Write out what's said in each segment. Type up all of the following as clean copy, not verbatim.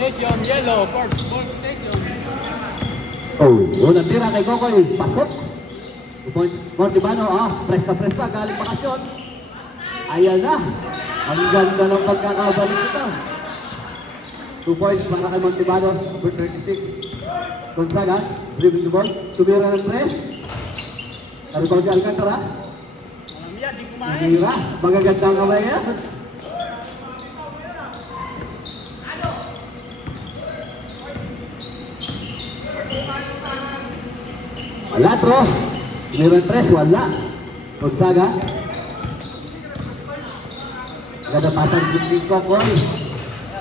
possession, yellow. First ball possession. Oh, unang tira kay Kokoy. Pasok. 2 point. Montibano, presta, galing bakasyon. Ayan na. Ang ganda ng pagkakabalik ito. 2 points para kay Montibano. Number 36. Gonzaga, dribbling the ball. Tumira ng press. Naribaw si Alcantara. Alam yan, di kumain. Tumira. Magagandang kamay yan. Wala, bro. Tumira ng press, wala. Gonzaga. Ganda pasang dribbling Kokoy.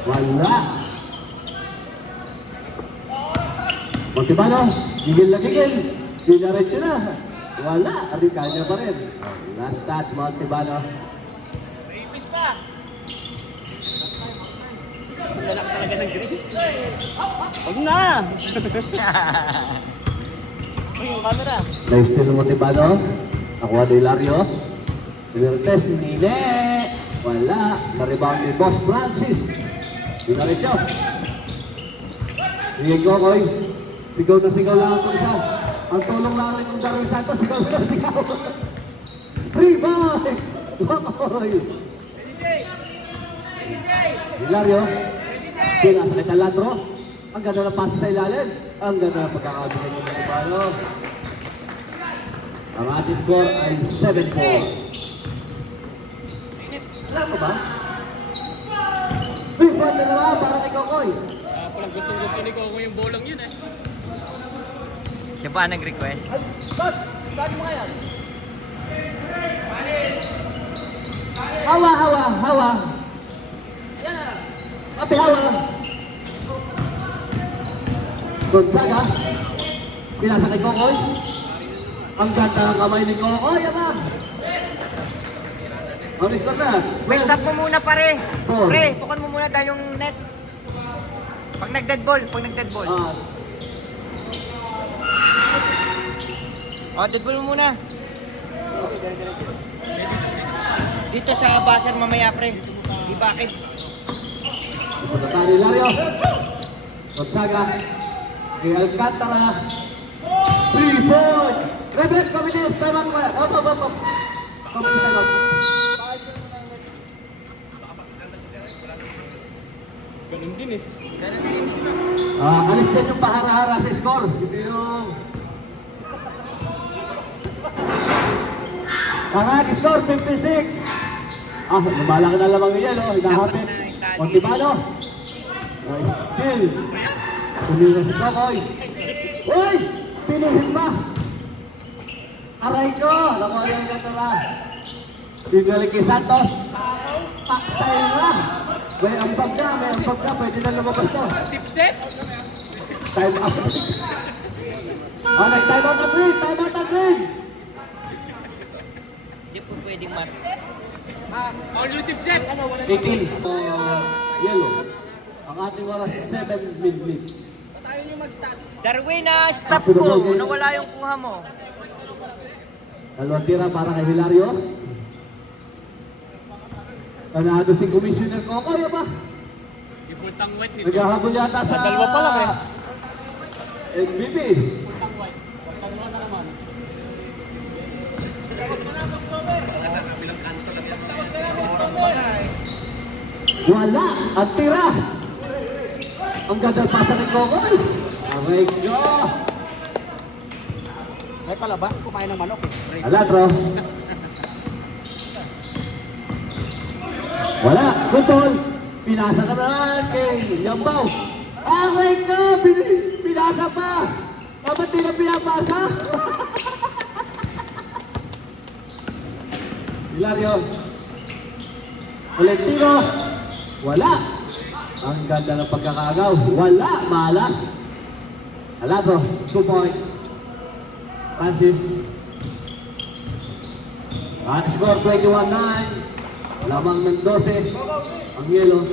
Wala. Montibano, gigil na gigil. Dinaretso na. Wala. Ari kanya pa rin. Last touch, Montibano. Rapist pa. Lalak talaga ng green. Huwag na. Uy, yung camera. Nice steal ng Montibano. Nakuha ni Hilario. Sinirtes, nile. Wala. Na-rebound ni Boss Francis. Dinaretso. Hingin Kokoy. Sigaw na sigaw lang ang isa. Ang tulong lang rin ng Darwin Santos. Sigaw na sigaw. Free ball! Kokoy! Hilario. Pinasakit ang Landro. Ang ganda ng pass sa ilalim. Ang ganda ng pagkakabigay ng Montibano. Ang ating score ay 7-4. Alam mo ba? Free ball na naman para kay Kokoy. Palang gusto ni Coco yung bolong yun eh. Siya ba nag-request? Saan mo kaya? Hawa. Yan na. Api hawa. Gonzaga. Pinasa kay Kokoy. Ang ganda ng kamay ni Kokoy. Ama. Oris ko na. Wait, stop mo muna pare. Oh. Pre, pukan mo muna dahil yung net. Pag nag-dead ball. Dead ball mo muna. Dito sa buzzer mamaya pre. Di bakit? Punta ni Hilario. Gonzaga. Kay Alcantara. 3 point. Rebet Cominis. Tamang ba? Opo. Ganun din eh. Alis din yung pahara-hara sa score. Hindi yung... Ang ating score, 56. Lumalaki na lamang yung yelo. Hinahapit. Montibano. Kill. Tumira si Kokoy. Uy! Pinihin ba? Aray ko! Nakuha yung gatara. Binalik kay Santos. Paktay na. May ambag na. Pwede na lumabas to. Sip-sip? Time out. Nag-time out na green. Hindi po pwedeng mat. All you sip-sip? 18. Yellow. Ang ating oras 7 mid. Darwin stop ko. Nawala yung kuha mo. Dalawang tira para kay Hilario. Nanalo si Commissioner Kokoy ba? Ipultang white nito. Naghahabol yata sa... Dalawa pa lang eh. MVP. Ipultang white. Ipultang white na naman. Wala. Ang tira. Ang ganda pasa ni Kokoy. Aray ko. Ay pala ba? Kumain ng manok eh. Alatro. Wala. Putol. Pinasa na naman kay Yambaw. Aray ko. Pinasa pa. Ba't nila pinapasa? Hilario. Valentino. Wala. Ang ganda ng pagkakagaw. Wala. Malas. Alatro. 2 point. Francis. At score 21-9. Lamang ng 12. Ang yelo.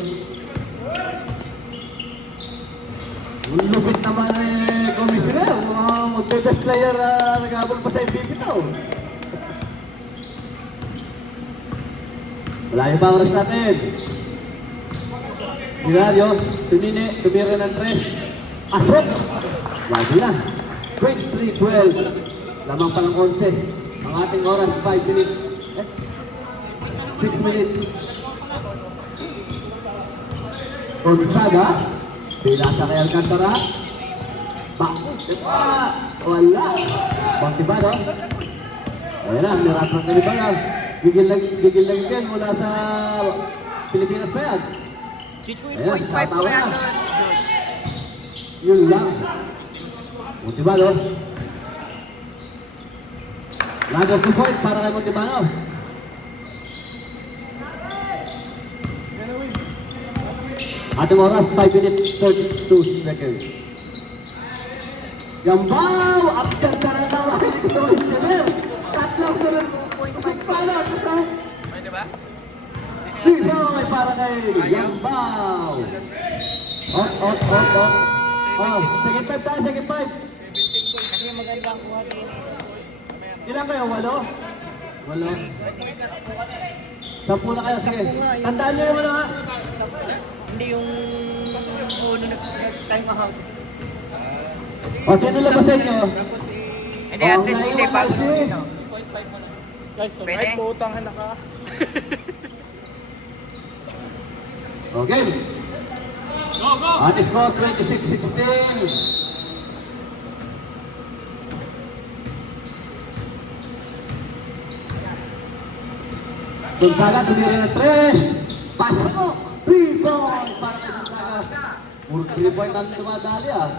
Ang lupit naman eh, Commissioner. Mag-best player nag-habol pa sa MVP to. Wala yung oras natin. Hilario, tumira ng 3. Asok! Wagi na. 23-12. Lamang pa ng 11. Ang ating oras, 5 minutes. 6 minutes. Gonzaga. Pilasa kay Alcantara. Wala. Montibano. Ayan na, niratrap na ni Bangal. Gigil lang mula sa Pilipinas pa yan. Point 5 ko yan doon. Yun lang. Montibano. Lag of 2 points para kay Montibano. Ating oras, 5 minutes, 42 seconds. Gambaw! At ganda na naman ito, Engineer! Tatlong sunod point pala ito sa... Pwede ba? Dito ay para kay Gambaw! Op. Oh, second 5 tayo, second 5. Kasi maganda ang kuha din. Ilan kayo? 8? 10 na kayo, sige. Tandaan nyo yung ano ha? Hindi yung uno nag-time out. O, sino labasin nyo? Hindi, at least hindi pa. Pwede? Ay, putang hala ka. Okay. Go! At score 26-16. Gonzaga, tumira ng 3. Pasok mo! 3 point para kay Gonzaga. Puro 3 point ang tumadali ah.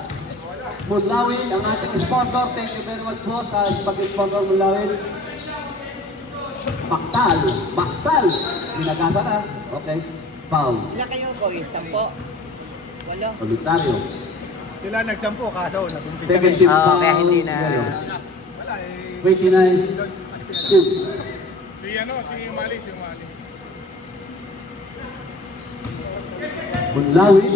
Munlawin, ang ating sponsor. Thank you very much po sa pag-sponsor Munlawin. Baktal. Binagasa na. Okay. Foul. Ilan kayo ko? 10? 8? Voluntaryo. Sila nagsampo, kaso nagumpisa Second na team Oo, foul. kaya hindi na. Wala eh. 29-2. Si Mali. Munlawin.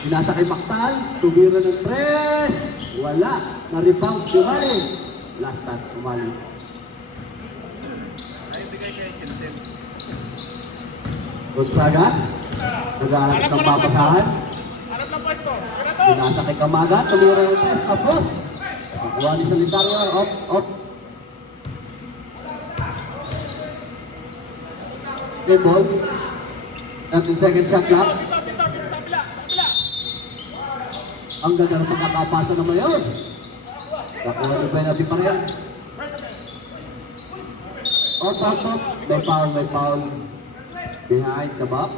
Binasa kay Baktal. Tumira ng 3. Wala. Na-rebound si Umali. Last touch, Umali. Gonzaga. Nag-aalas ng papasahan. Binasa kay Kamaga. Tumira ng 3. Tapos. Nakuha ni Solitario. Op. Game ball. At yung second shot clock. Ang ganda ng pagkakapasa naman yun. Nakuha ni penalty pa rin. Op. May foul. Behind the back.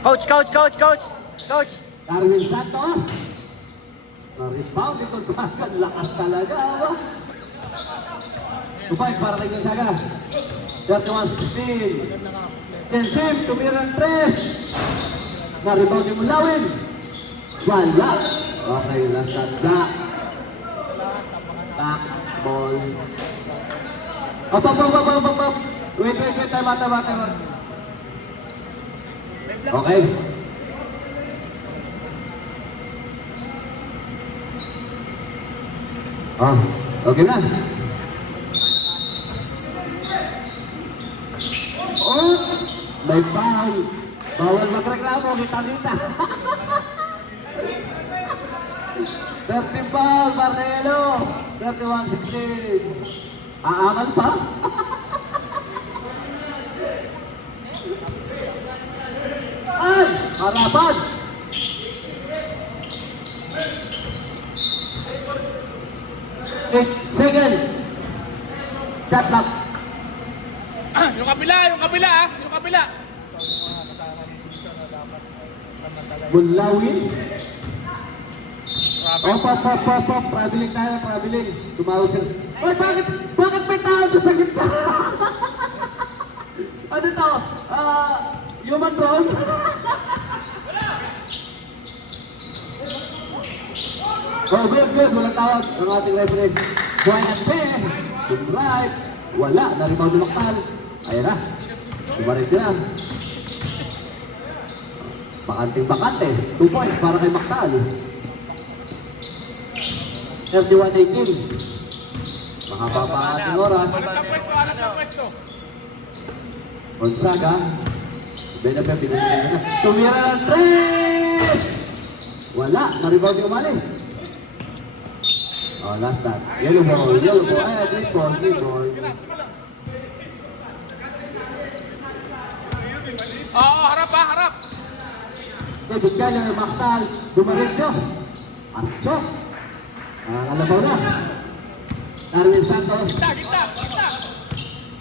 Coach! Darwin Santos. Na-rebound ito sa akin. Lakas talaga. Tupay para kay Gonzaga. 31-16. Tensim, tumira ng 3. Na-rebound yung Mulawin. Wala. Okay, last shot. Black. Back. Ball. Up. Wait. Tama. Okay. Okay na. May foul. Bawal magreklamo, kita. 30 foul, Barrelo. 31-16. Aangan pa? Ay! Harapan! Second. Shot clock. Yung kabila. Munlawin. Op. Traveling tayo. Tumawag sila. Oy, bakit may tao doon sa gitna? Ano to? Human drone? Oh, good. Walang tawag ang ating referee. Buenas Ben. Good right. Wala. Na-rebound ni Maktal. Ayan na. Tumarin sila. Bakante. 2 points para kay Maktal. 31-18. Mahaba pa ang ating oras. Alat na pwesto, alat na pwesto. Gonzaga. Benefit, binigyan na. Tumira ng 3! Wala, na-rebound yung mali. Oh, last time. Yellow ball, yellow ball. Ay, green ball, green ball. Oo, harap ha, harap. David Keller, Maktal, Dumaretso. Asok. Nakakalabaw na. Darwin Santos, Gitna, gitna, gitna.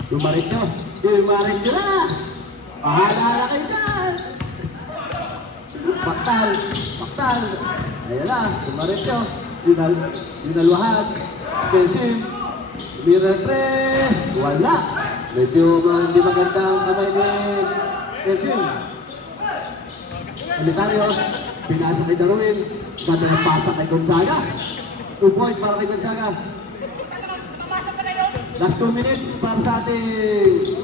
Dumaretso. Dumaretso na. Pahala na kayo dyan. Maktal, Maktal. Ayan na, Dumaretso. Dinalwahan. Kelsim. Tumira ng 3. Wala. Medyo hindi maganda ang kamay ni Kelsim. Elitario, pinasa kay Darwin. Ganda ng pasa kay Gonzaga. 2 points para kay Gonzaga. Last 2 minutes para sa ating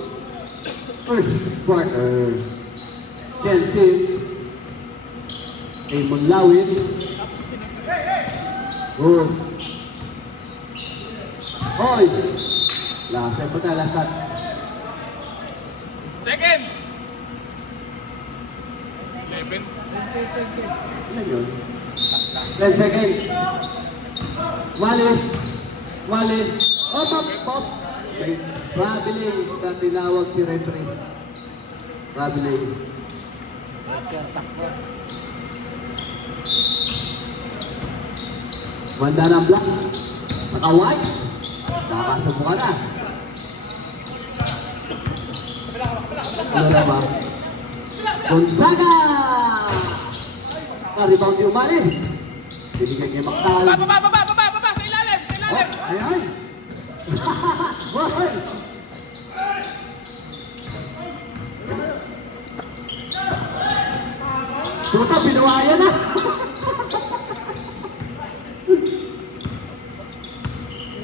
first quarter. Chelsea. Kay Munlawin. Good. Hoy! Last time pa tayo, last time. Seconds. 11. Ilan yun? 10 seconds. Walis. Walis. Oh, pop, pop. May traveling na tinawag si referee. Traveling. Manda ng black. Naka-white. Nakakasubukan na. Ano na ba? Gonzaga! Na-rebound yung mali. Binigay kay Maktal. Baba, sa ilalim, sa ilalim. Oh, ay, ay. Boy! Tuta, pinuwaya na.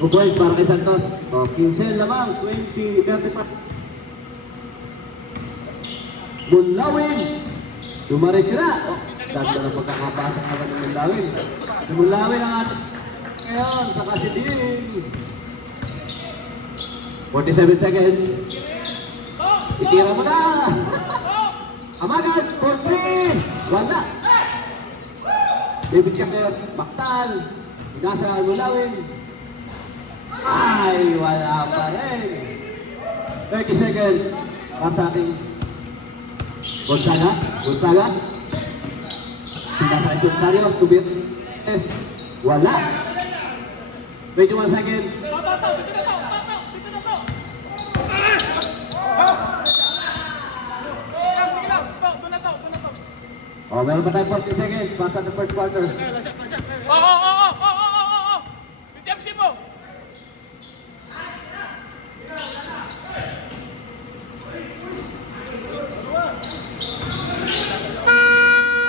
Uboy, para kay Santos. O, 15 lamang, 20, 30 pa. Munlawin. Dumaretso na. O, ganda na pagkakapasok naman ng Munlawin. Si Munlawin ang ating ngayon sa Kasidin. 47 seconds. Itira mo na. Amagan, 4-3. Wala. David Keller, Maktal. Nasa Munlawin. Ay, wala pa rin. 30 seconds. Para sa ating Gonzaga. Gonzaga. Pinasa yung tayo. Tubir. Test. Wala. 21 seconds. Dito na to. Sige lang, doon na to. Oh, meron pa tayo 40 seconds. Para sa first quarter. Oo. BTMC mo.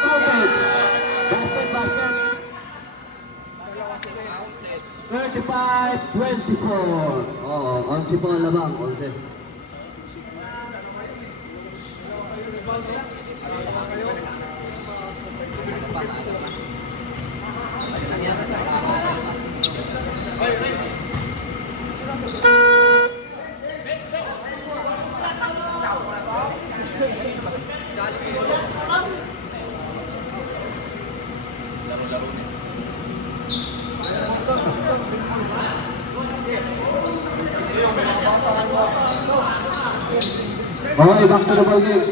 Counted. Basket. 35-24. Oo, 11 po ang labang. 11. Okay, back to the ball game.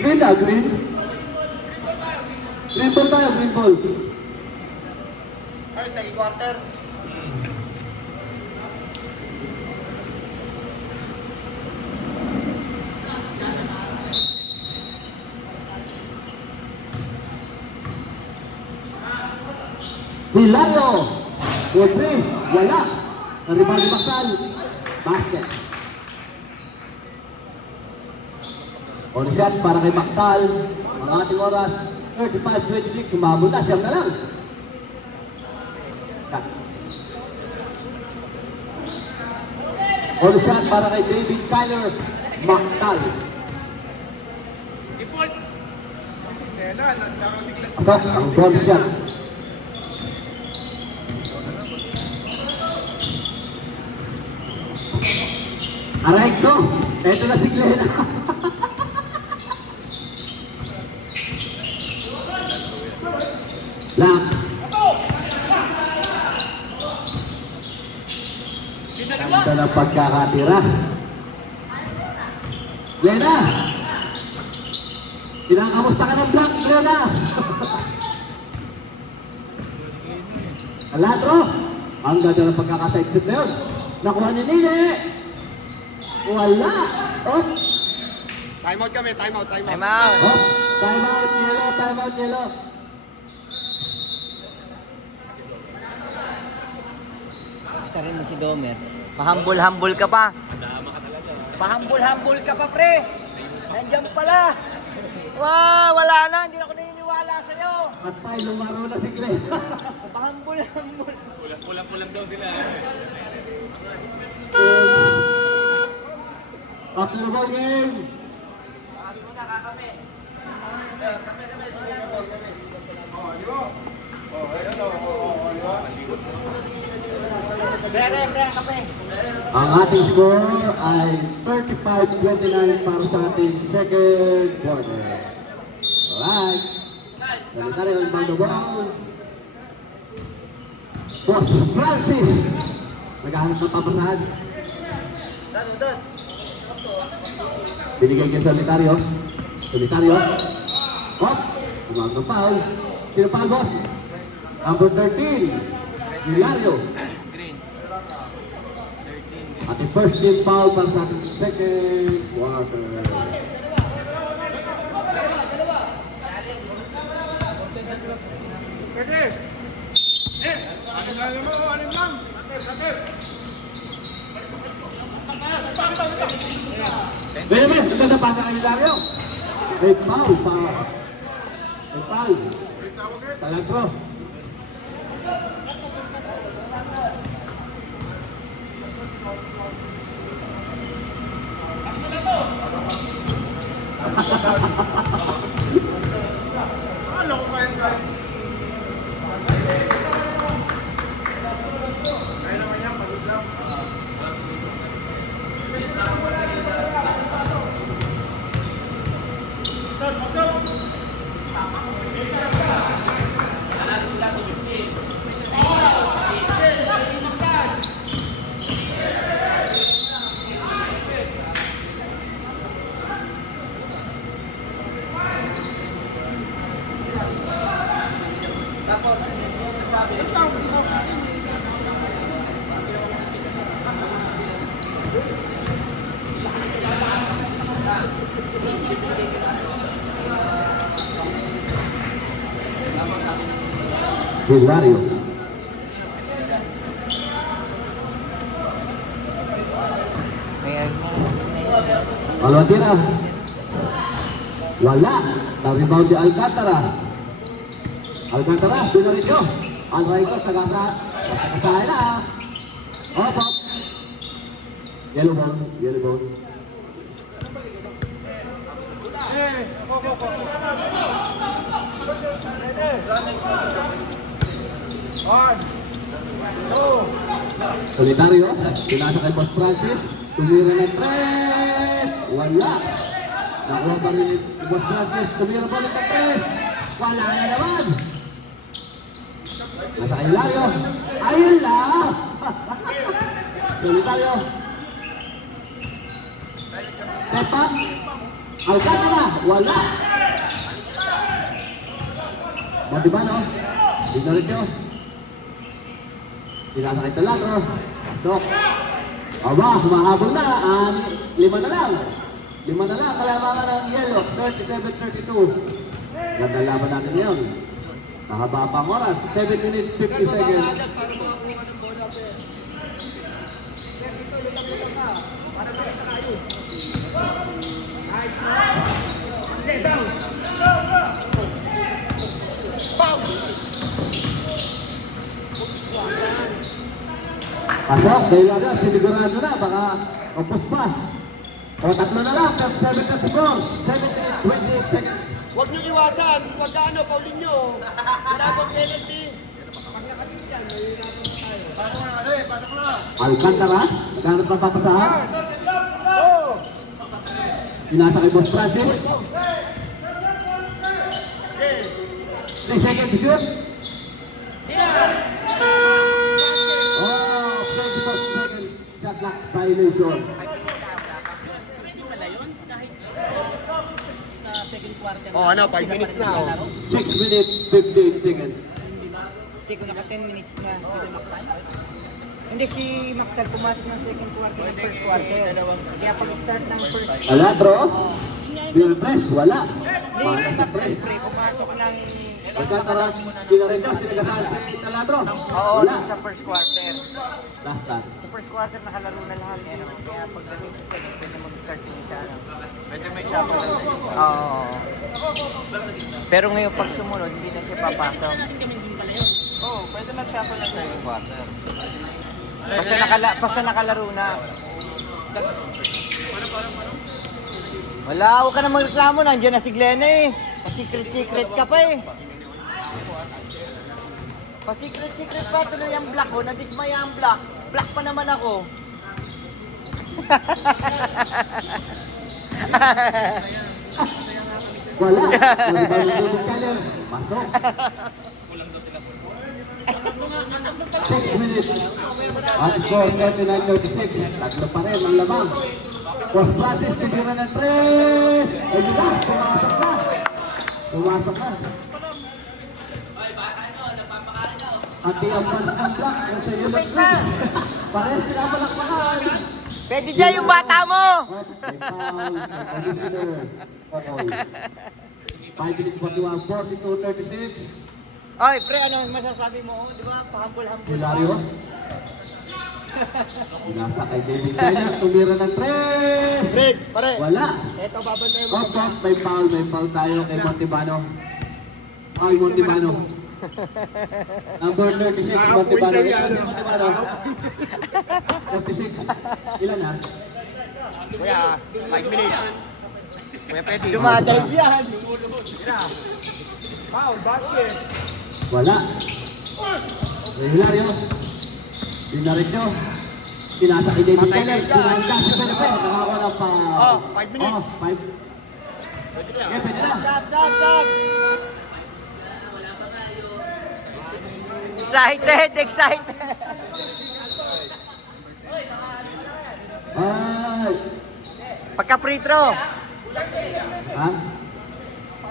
Green na, green. Green ball tayo, green ball. Ay, sa quarter. Hilario. Woodley. Wala. Naribali Maktal. Basket. On shot para kay Maktal. Ang ating oras. 35-26. Sumabot na. Siyam na lang. On shot para kay David Kyler. Maktal. Asok ang goal shot. Arekto! Ito na si Glenn. Black. Ganda ng pagkakatira. Lena! Kinakamusta ka ng Black, Lena? Alatro! Ang ganda ng pagkakasexit na yun. Nakuha ni Nini! Wala! Oh! Time out kami, time out, time out. Time out. Oh! Time out, yellow, time out, yellow. Isa rin mo si Domer. Pahambol-hambol ka pa. Pahambol-hambol ka pa, pre. Nandiyan pala. Wow, wala na. Hindi na ako naniniwala sa'yo. At tayo lumaro na si Glenn. Pahambol-hambol. Kulang-kulang daw sila. Tatlo ball game. Ang ating score ay 35-29 para sa ating second quarter. Alright. Nagkari ang bando ball. Boss Francis. Naghahanap ng papasahan. Binigay niya sa Solitario. Solitario. Hop. Tumawag ng foul. Sino foul, boss? Number 13. Hilario. At the first team foul para sa ating second quarter. Bebe, ganda pa sa Hilario. May foul pa. May foul. Talagro. Ano ko kayang kaya? Kaya naman yan, pagod lang. Hilario. Kalau tira. Wala. Na-rebound di Alcantara. Alcantara, binarin nyo. Alrico, sagasa na. Opo. Yellow ball, yellow ball. Solitario, pinasa kay Boss Francis. Tumira ng 3. Wala. Nakuha pa rin ni Boss Francis. Tumira pa rin ng 3. Wala na naman. Nasa kay Hilario. Ayun lang. Solitario. Step up. Alcantara. Wala. Matibano. Dinarit nyo. Pinasa kay Talagro. Dok. Aba, humahabol na. 5 na lang. 5 na lang. Kalamangan ng yellow. 37-32. Ganda laban natin ngayon. Mahaba pa ang oras. 7 minutes, 50 seconds. Pasok, dahil agad, sinigurado na, baka upos pa. O, 3 na lang, 7 na score. 7 minutes, 28 seconds. Huwag niyo iwasan, huwag ka ano, paulin niyo. Wala pong penalty. Alcantara, naghanap ng papasahan. Pinasa kay Boss Francis. 3 seconds to shoot. Oh, 24 seconds. Shot clock violation. Oh, ano, 5 minutes na. Oh. 6 minutes, 15 seconds. Hindi ko naka 10 minutes na sila Mactal. Hindi, si Mactal pumasok ng second quarter at first quarter. Kaya pag-start ng first... Wala, bro. Bill press, wala. Hindi, Basta si sa Mactal press. pre, pumasok ng... Pagkataras, pinaretas, pinagasahan sa taladro. Oo, Wala. sa first quarter. Last time. Sa first quarter nakalaro na lahat. Ano, kaya pagdating sa second, pwede mag-start yung isa. Ano. Pwede may shuffle na sa isa. Oo. Pero ngayon pag sumunod, hindi na siya papasok. Oo, pwede mag-shuffle na sa second quarter. Basta nakalaro na. Wala, huwag ka na magreklamo. Nandiyan na si Glenna eh. Pa-secret ka pa eh. Pa-secret pa. Tuloy ang black ko. Nadismaya ang black. Black pa naman ako. Wala. Masok. 6 minutes. At score 39-36. Tatlo pa rin ang lamang. Boss Francis, tiniran ng 3. Ayun na, pumasok na. Pumasok na. At di ang ang black. Ang sa iyo na parehas sila malakpakan. Pwede dyan yung bata mo! May foul, may conditioner. Okay. 5 minutes 41, 42-36. Oy, pre, ano masasabi mo? Oh, di ba? Pahambol-hambol. Hilario. Pinasa kay David Kaya, tumira ng 3. Break, pare. Wala. Eto, babantayan mo. Opo, may foul tayo kay Montibano. Ay, Montibano. Number 36, Montibano. Montibano. 36. Ilan na? Kuya, 5 minutes. Kuya, pwede. Dumadive yan! Foul, basket. Wala. Hilario. Dinarik nyo. Pinasa kay David Patay Kaya. kayo dyan. Pinasa si Felipe. Nakakuha ng foul. Oh, 5 minutes. Oh, 5. Pwede na. Okay, pwede na. Sab! Excited! Ay. Pagka free throw! Ha?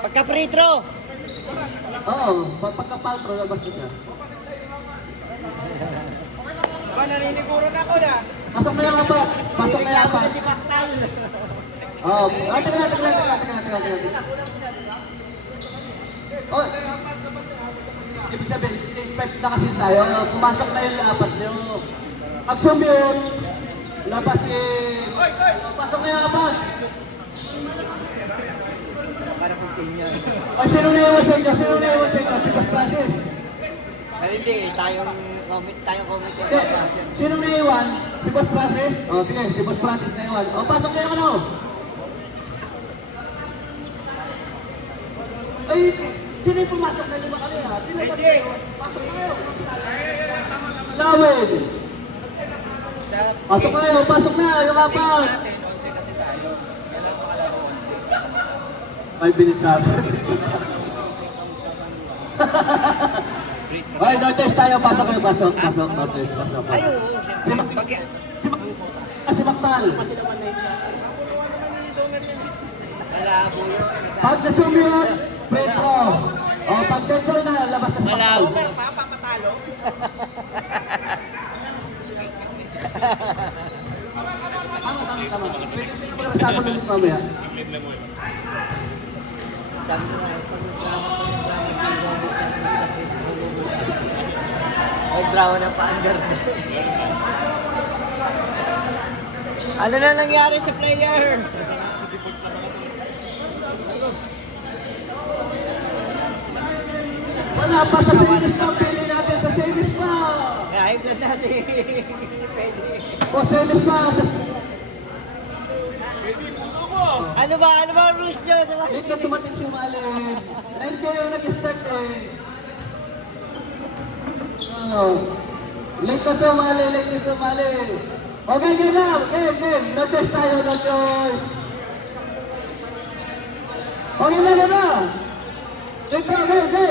Pagka free throw! Oo, pagka-paltro na bakit siya? Ba, naniniguro na ako na! Pasok na yung apat. Pasok na yung apat. si Mactal! Oo. Ah, teka. Oh. Ibig sabihin, in-expect na kasi tayo. Pumasok na yung apat nyo. Mag-sumute. Labas pasok na yung apat. Para kung ganyan. Ay, sino na iwan sa inyo? Si Boss Francis. Ay, hindi, tayong comment. Hindi. Sino na iwan? Si Boss Francis? Oh, sige, si Boss Francis na iwan. Oh, pasok na yung ano? Ay, sino yung pumasok na lima kami ha? Pasok na kayo. Lawin. Pasok na kayo, pasok na, yung apat. 5 minutes after. Ay, notice tayo, pasok kayo, pasok, notice, pasok. Ay, oo, siyempre. Si Mactal. Malabo yun. Pag nasumiyot, Pedro. O, pag Pedro na, labas na si Mactal. Papapatalo. Tama. Pwede sino ba sa ako ulit mamaya? Sabi ko nga, ay, draw na pa-under. Ano na nangyari sa player? Wala pa sa series pa, pili natin sa series pa. Ay, blood na si Pwede. O, series pa. Ano ba ang rules nyo? Late na tumating si Malen. 9 kayo nag-start eh. Oh. Late na sumali. Okay, game na. Game. No choice tayo, no choice. Okay na. Take bro, go.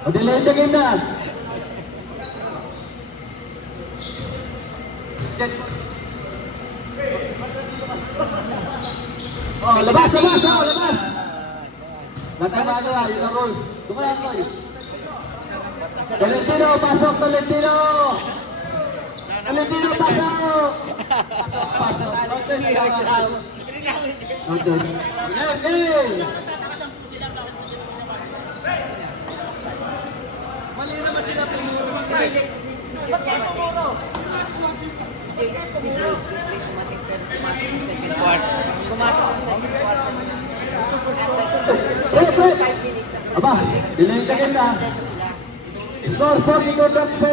O, delay the game na. Oh, labas. Latama na, yun ang rules. Tumalang ko eh. Tolentino, pasok, Tolentino! Tolentino, pasok! Pasok, okay. Mali naman sila pinag-uusap. Ba't kayo tumuro? Aba, delay the game na. Score 42.7.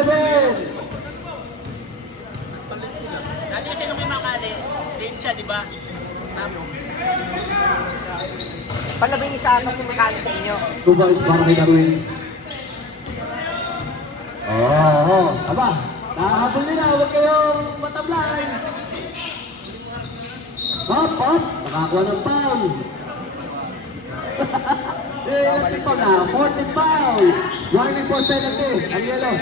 Dati kasi nung may makali, game siya, di ba? Palabing isa kasi makali sa inyo. 2 points para kay Darwin. Aba, nakahabol nila, huwag kayong matablay. Hop, nakakuha ng foul. Electric foul na, 14 foul. Warning for penalty, ang yellow.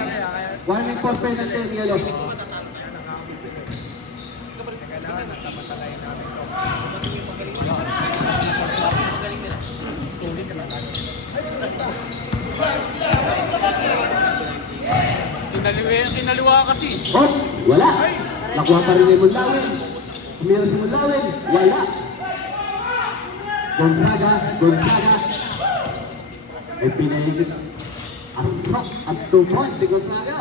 Warning for penalty, ang yellow. Kinaliwa kasi. Oh, wala. Nakuha pa rin yung Munlawin. Tumira si Munlawin, wala. Gonzaga. Ay pinahigit. Ang rock at 2 points si Gonzaga.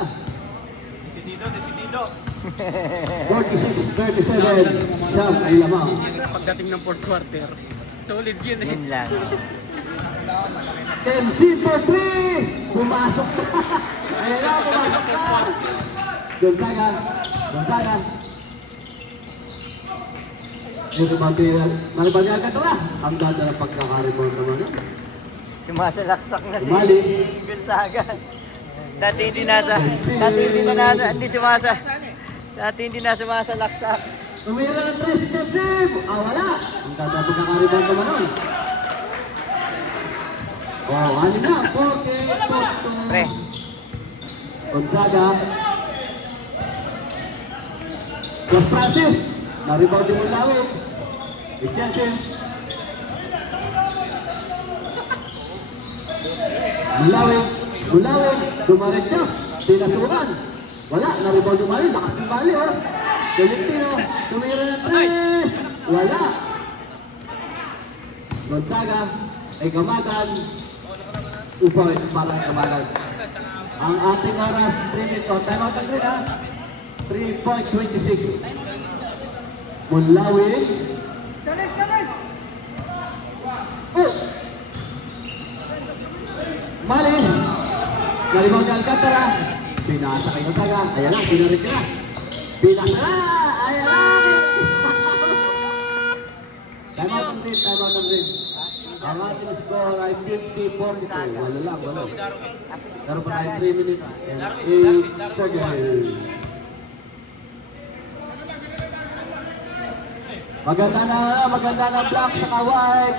Desidido. 46-37. Siyam ay lamang. Pagdating ng fourth quarter, solid yun eh. Yun lang. Tensi for 3! Pumasok na! Ayan na, pumasok na! Gonzaga. Ito Maribanyal ka tala. Ang ganda ng pagkakarimon naman yun. Sumasalaksak na si Umali. Gonzaga. Dati hindi na sumasalaksak. Tumira ng 3 si Jeffrey! Wala! Ang ganda ng pagkakarimon naman yun. Ano na? 48-42. Pre, Gonzaga. Los Francis. Na-rebound yung Mulawin. Extension. Mulawin. Dumarit niya. Pinasukan. Wala. Na-rebound yung Mali. Lakas yung Mali, oh. Tolentino. Tumira ng 3. Wala. Gonzaga. Ay Gamagan. 2 points para kay Gamagan. Ang ating oras, 3 minutes. Time out ang green, ha? 3.26. Munlawin. Oh! Mali. Nalimaw ni Alcantara. Pinasa kay Gonzaga. Ayan lang, pinarik na. Pinasa na! Ayan lang! Time out ang green. Ang ating score ay 50-42. Wala lang, wala. Pero pa tayo 3 minutes and 8 seconds. Maganda na block sa kaway.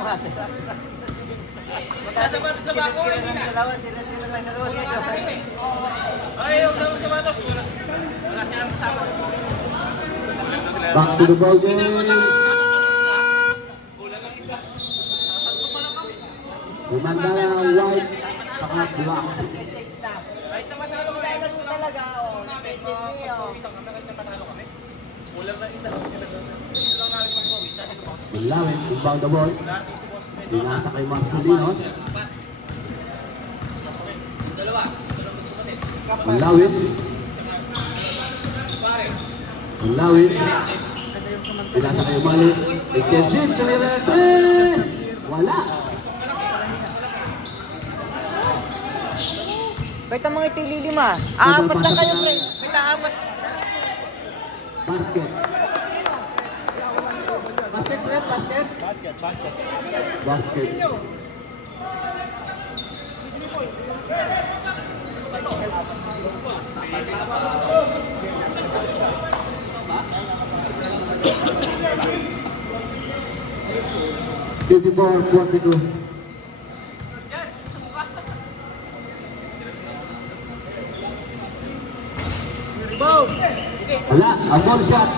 Sasapatos na ba ako? Hindi na. Ay, yung sapatos. Wala silang kasama. Back to the ball game. Gumanda na ang white saka black. Ay, tamatalo kami. talaga, oh. Isang kami, kahit napatalo kami. Kulang na isa. Isa lang namin pag-pawis. Munlawin, inbound the ball. Dati si Boss Mendoza. Pinasa kay Marcelino. Dalawa. Munlawin. Pare. Pinasa kay Umali. Extension, tumira ng 3. Wala. Kahit ang mga itili lima. Apat lang kayo, pre. Kahit apat. Basket. Basket. 54-42. Wala, ang ball shot.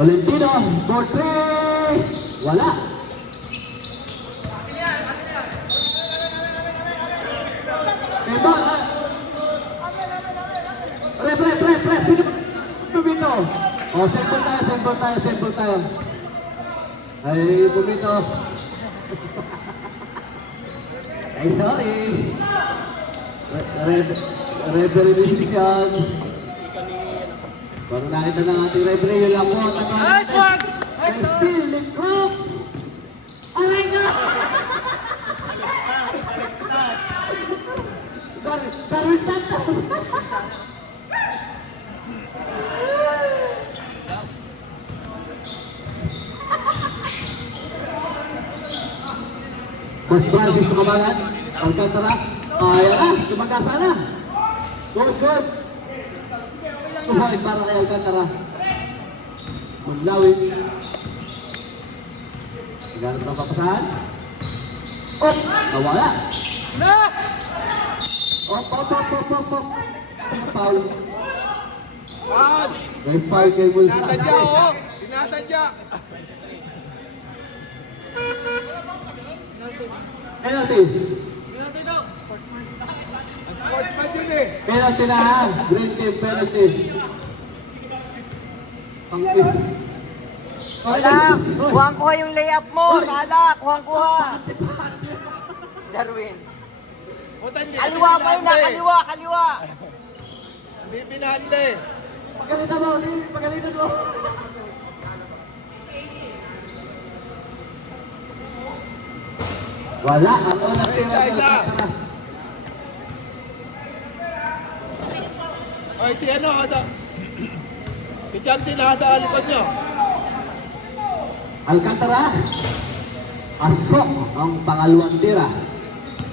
Valentino, for 3. Wala. Diba? Pre. Sino Bumito? O, sample tayo. Ay, Bumito. Ay, sorry. Referee decision. Baru nakita ng ating referee yung lapot. Ay, fuck! Still, Nick Crooks! Oh my God! Darwin Santos! Mas Francis Tumabalan, Alcantara. Ayan na, tumagasa na. Good. Tuhoy para kay Alcantara. Maglawin. Ganun pa papasahan. Oh, nawala. Oh, pop. Foul. May foul kay Bulls. Sinasadya, oh. Sinasadya. Penalty. Coach pa dyan eh. Penalty na ha. Green team penalty. Wala! Kuhang-kuha yung layup mo! Sala! Kuhang-kuha! Darwin. Kaliwa pa yun na! Kaliwa! Hindi pinahanda eh. Pagalitan mo. Wala. Ang unang tira. Oy, si ano, si Chansi nasa likod nyo. Alcantara. Asok ang pangalawang tira.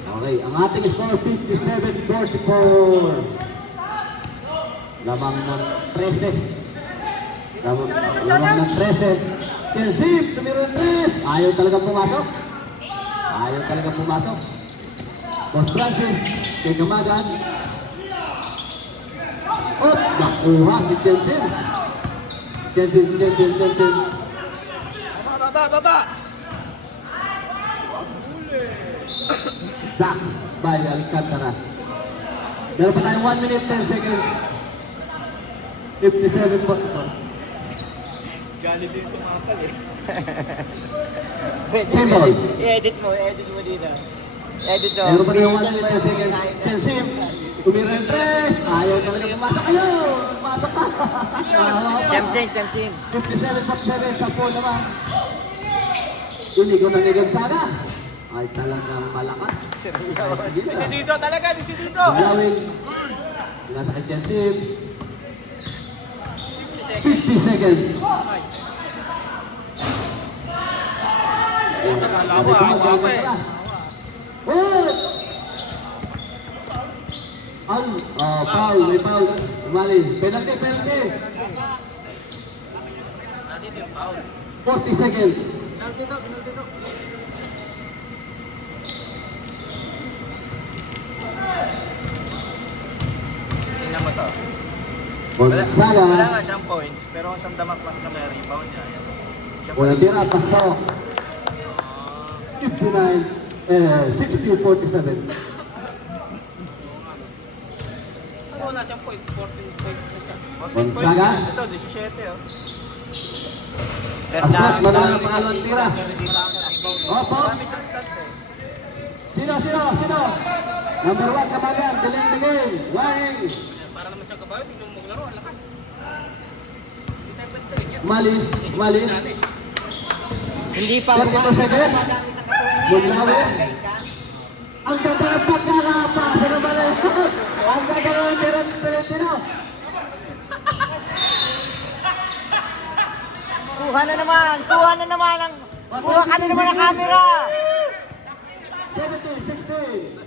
Okay, ang ating score 57-44. Lamang ng 13. Lamang ng 13. Kelsip, tumira ng 3. Ayaw talaga pumasok. Boss Francis, kay Gamagan. Oh, nakuha si Kelsip. Kelsip. Baba. Blocks by Alcantara. Meron pa tayong 1 minute 10 seconds. 57-44. Gali din tumakal eh. Pwede, Symbol. I-edit mo dito. Edit mo. Meron pa tayong 1 minute 10 seconds. Kelsip, tumira ng 3. Ayaw talaga pumasok. Ayaw! Pumasok ka! Samsing. 57-47 sa pool naman. Inigo sana. Ay talagang malakas. Dito talaga, dito. Gawin. Nasa kay Kelsip. 50 seconds. Foul, may foul. Umali. Penalty. 40 seconds. Tingnan mo to. Gonzaga. Wala nga siyang points, pero ang sandamak lang na may rebound niya. Ayan. Siya pa Walang rin. tira, pasok. 60-47. Wala siyang points, 14 points na siya. 14 points Gonzaga. na. Ito, 17 oh. Pasok, madami ng pangalawang tira. Opo. Marami siyang stats eh. Sino? Number 1, Kabagan, delaying the game. Warning. Para naman siyang kabayo, tingnan mo maglaro, ang lakas. Hindi tayo pwede sa ligyan. Umali. Hindi pa 32 seconds. Buglawin. Ang ganda ng pagkakapa. Sino ba rin? Ang ganda ng Pilipino. Kuha na naman Kuha ka na naman ang camera! 70-60.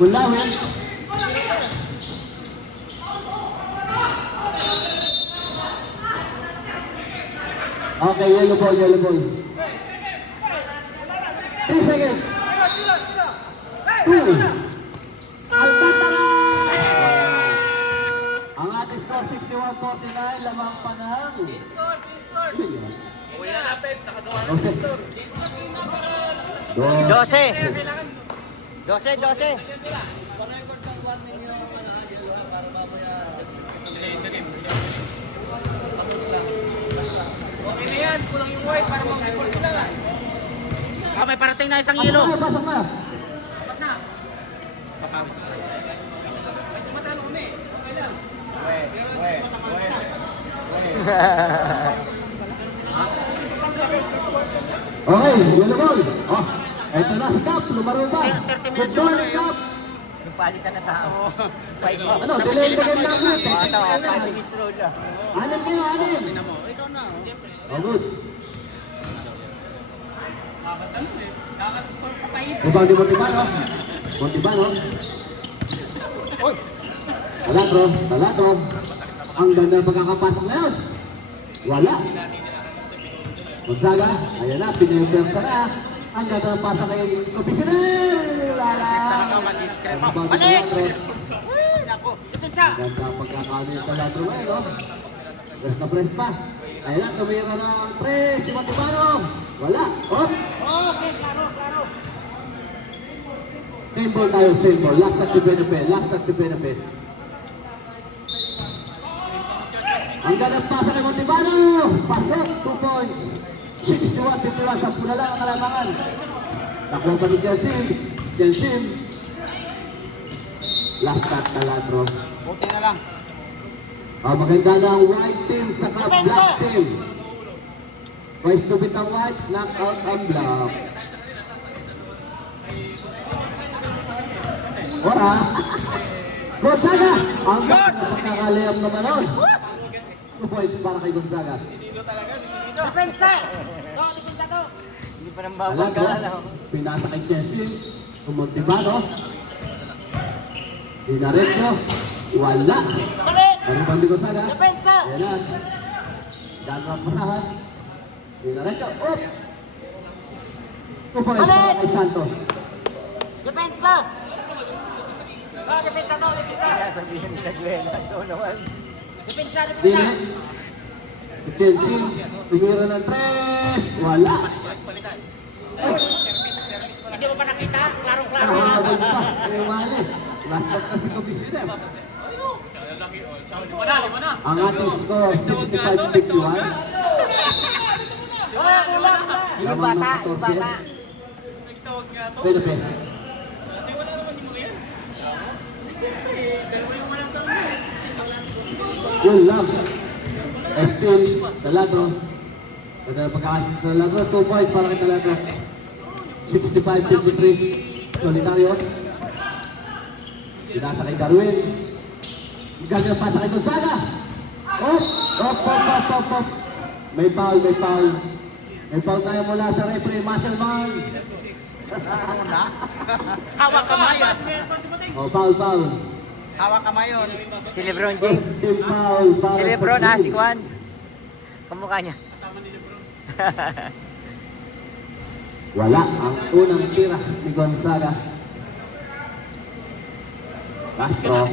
Bullawin. Okay, yellow ball, yellow ball. 3 seconds. 2. Alcantara! Ang ating score 61-49, lamang pa ng... Uwi na na, Pets. Nakagawa na Okay. sa store. 12. Okay na yan. Kulang yung white para mag-report sila. Ah, may parating na isang Pasok yelo. na, pasok na. Matalo kami. Okay lang. Okay, yellow ball. Oh, eto na si Cap, lumaro ba? 30 minutes Good ball, yun. Cap. Yung palitan na tao. 5 minutes. Ano, delay the game lang na. Ito, 5 minutes roll lang. Anim kayo, anim. Ikaw na. Oh, good. Ikaw di Montibano. Montibano. Talatro. Ang ganda ng pagkakapasok na yun. Wala. Gonzaga, ayan na, pinag-interta na. Ang ganda ng pasok kay Commissioner. Wala. Balik! Uy, naku. Depensa. Ang ganda ang pagkakano yung Talatro ngayon, no? Press na press pa. Ayan na, tumira ng press. Si Montibano. Wala. Oh. Okay, klaro. Same ball tayo, same ball. Last touch to benefit. Ang ganang pasa kay Montibano. Pasok, 2 points. 61-51, 10 na lang ang kalamangan. Nakuha pa ni Jensim. Last touch, Talatro. Buti na lang. Maganda na ang white team sa black team. Vice to beat ang white, knock out ang black. Ora! Gonzaga! Ang pagkakalayap naman nun. 2 points para kay Gonzaga. Depensa. Depensa to. Hindi pa nang Talatro, babagala. pinasa kay Chelsea, Montibano. Dinaretso, wala. Balik! Ano ba ni Gonzaga? Depensa. Ayan na. Dagang pasahan. Dinaretso, up! 2 points para kay Santos. Depensa. Depensa to. Kaya sabihin ni Tagwela. Ito naman. Depensa. Dine. Si Chelsea, tumira ng 3. Wala. Hindi mo pa nakita? Klaro-klaro Ano yan. habol pa? Ay, mali. Last up kasi Commissioner. Lima na. Ang ating score, 65-51. Wala. Yung bata. Nagtawag nga to. Pwede. Kasi wala naman yung mga yan. Siyempre, dalawa yung wala sa amin. Yun lang. Estil, Talatro. Ganda na pagkakasin sa Talatro. 2 points para kay Talatro. 65-53. Solidario. Pinasa kay Darwin. Ganda pasa kay Gonzaga. Op. May foul. May foul tayo mula sa referee, Muscleman. Hawak kamay yun. Foul. Hawak kamay yun. Si Lebron James. First team foul para Si Lebron, sa si Juan. Kamukha niya. Kasama ni Lebron. Wala ang unang tira ni Gonzaga. Castro.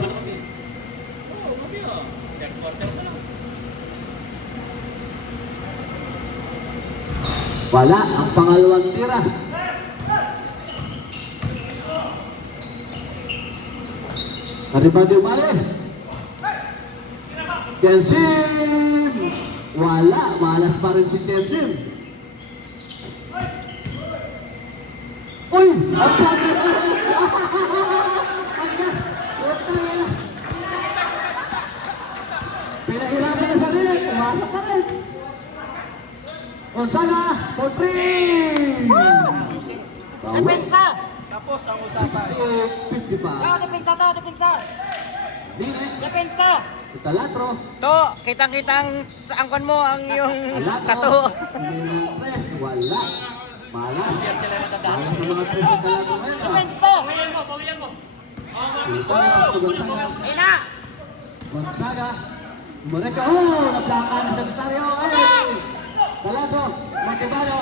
Wala ang pangalawang tira. Naribado yung mali. Jensim! Wala. Malas pa rin si Jensim. Uy! Ang sabi! Pinahirapan na sarili. Umasok pa rin. Gonzaga! For 3! Depensa. Tapos ang usapan. 55. Depensa to. Dine. Depensa. Si Talatro. To, kitang-kitang angkon mo ang iyong Talatro. tato. Press. Wala. Malas. Sila matandaan. Malas ng mga press ni Talatro ngayon. Depensa. Bawian mo. Gonzaga. Ina. Gonzaga. Mereka. Oh! Naplakan ng sekretaryo. Talanto, Montibano.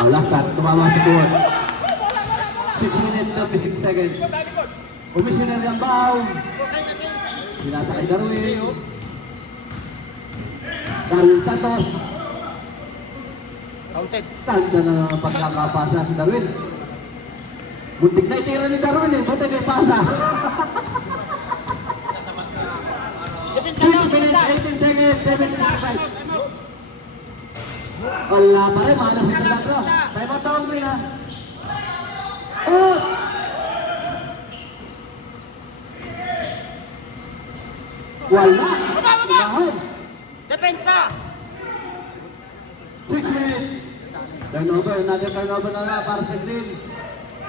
Wala ka, tumama sa tuwan. 6 minutes, 36 seconds. Commissioner Lambao. Sinasa kay Darwin. Darwin Santos. Counted. Tanda na ang pagkakapasa si Darwin. Muntik na itira ni Darwin eh. Buti may pasa. 6 minutes, 18 seconds, 7.5. Wala pa rin, malas ito lang ko. Tayo matawag mo na. Oh! Wala! Unahan! Depensa! 6 minutes. Turnover, another turnover na lang para sa Green.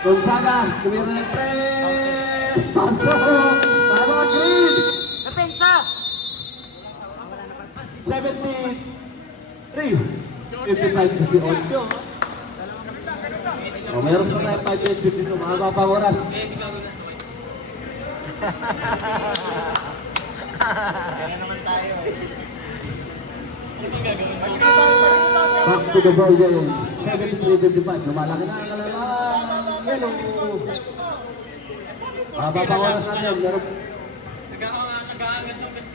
Gonzaga, kumira ng press. Pasok! Para Green! Depensa! 73. 55 sa si Onyo. O, meron pa tayo 5 minutes dito. Mahaba pa ang oras. Back to the ball game. 73-55. Lumalaki na ang kalalang. Yellow. Mahaba pa ang oras natin.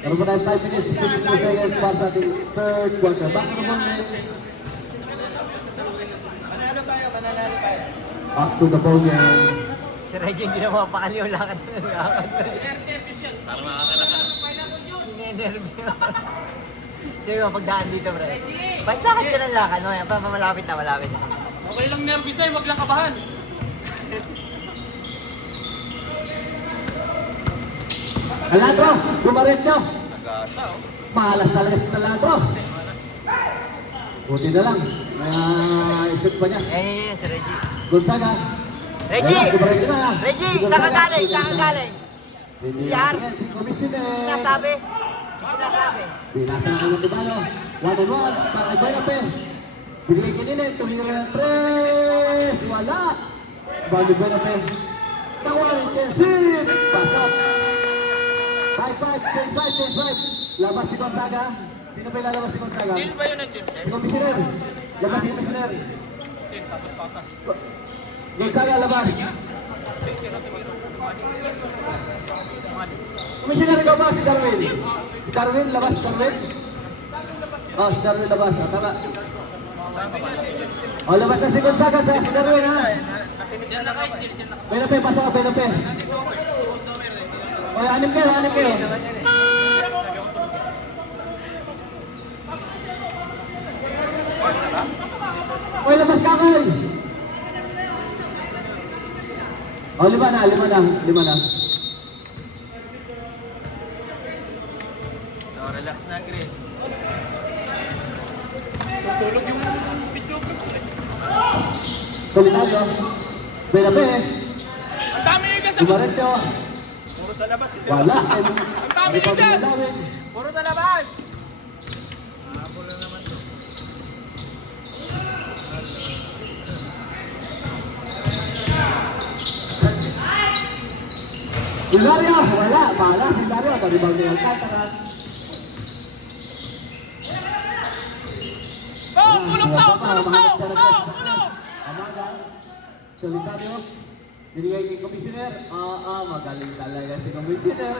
Meron pa tayo 5 minutes. 52 seconds para sa ating third quarter. Back to the ball game. Back to the ball game. Si Reggie hindi na mapakali yung lakad na lakad. Parang nakakalakad. Nervyo. Sige mo, pagdaan dito, bro. Pagdakad ka ng lakad mo, yan. Malapit na, malapit na. Okay lang nervous ay, wag lang kabahan. Taladro, dumaretso. Malas talaga si Taladro. Buti na lang. Isip pa niya. Si Reggie. Gonzaga. Reggie! Dumaretso na. Reggie, saan ka galing? Saan ka galing? Si Ar? Commissioner. Sinasabi? Sinasabi? Binasa na kayo Tibalo. 1-on-1. Para kay Benape. Bigay kinilin. Tumira ng press. Wala. Bali Benape. Tawal. Intensive. Pasok. 5-5. 10-5. Labas si Gonzaga. Sino ba ilalabas si Gonzaga? Still ba yun ang James? Si Commissioner. Labas si Commissioner. Still, tapos pasa. Gonzaga labas. Commissioner, ikaw ba si Darwin? Si Darwin, labas si Darwin? Oh, si Darwin labas. Tama. Oh, labas na si Gonzaga sa si Darwin, ha? Diyan na guys, diyan na. Benape, pasok ka, Benape. O, anim kayo, anim kayo. O, labas ka, Koy. O, lima na. Relax na, Green. Tutulog yung videographer. Solitario. Benape. Ang dami yung gas. Dumaretso. Puro sa labas. Wala. Ang dami yung gas. Puro sa labas! Hilario, wala. Malas, Hilario. Baribang niya ang katakan. Oh, kulong tao, kulong tao. Oh, kulong. Amaga. Solitario. Binigay kay Commissioner. Magaling talaga si Commissioner.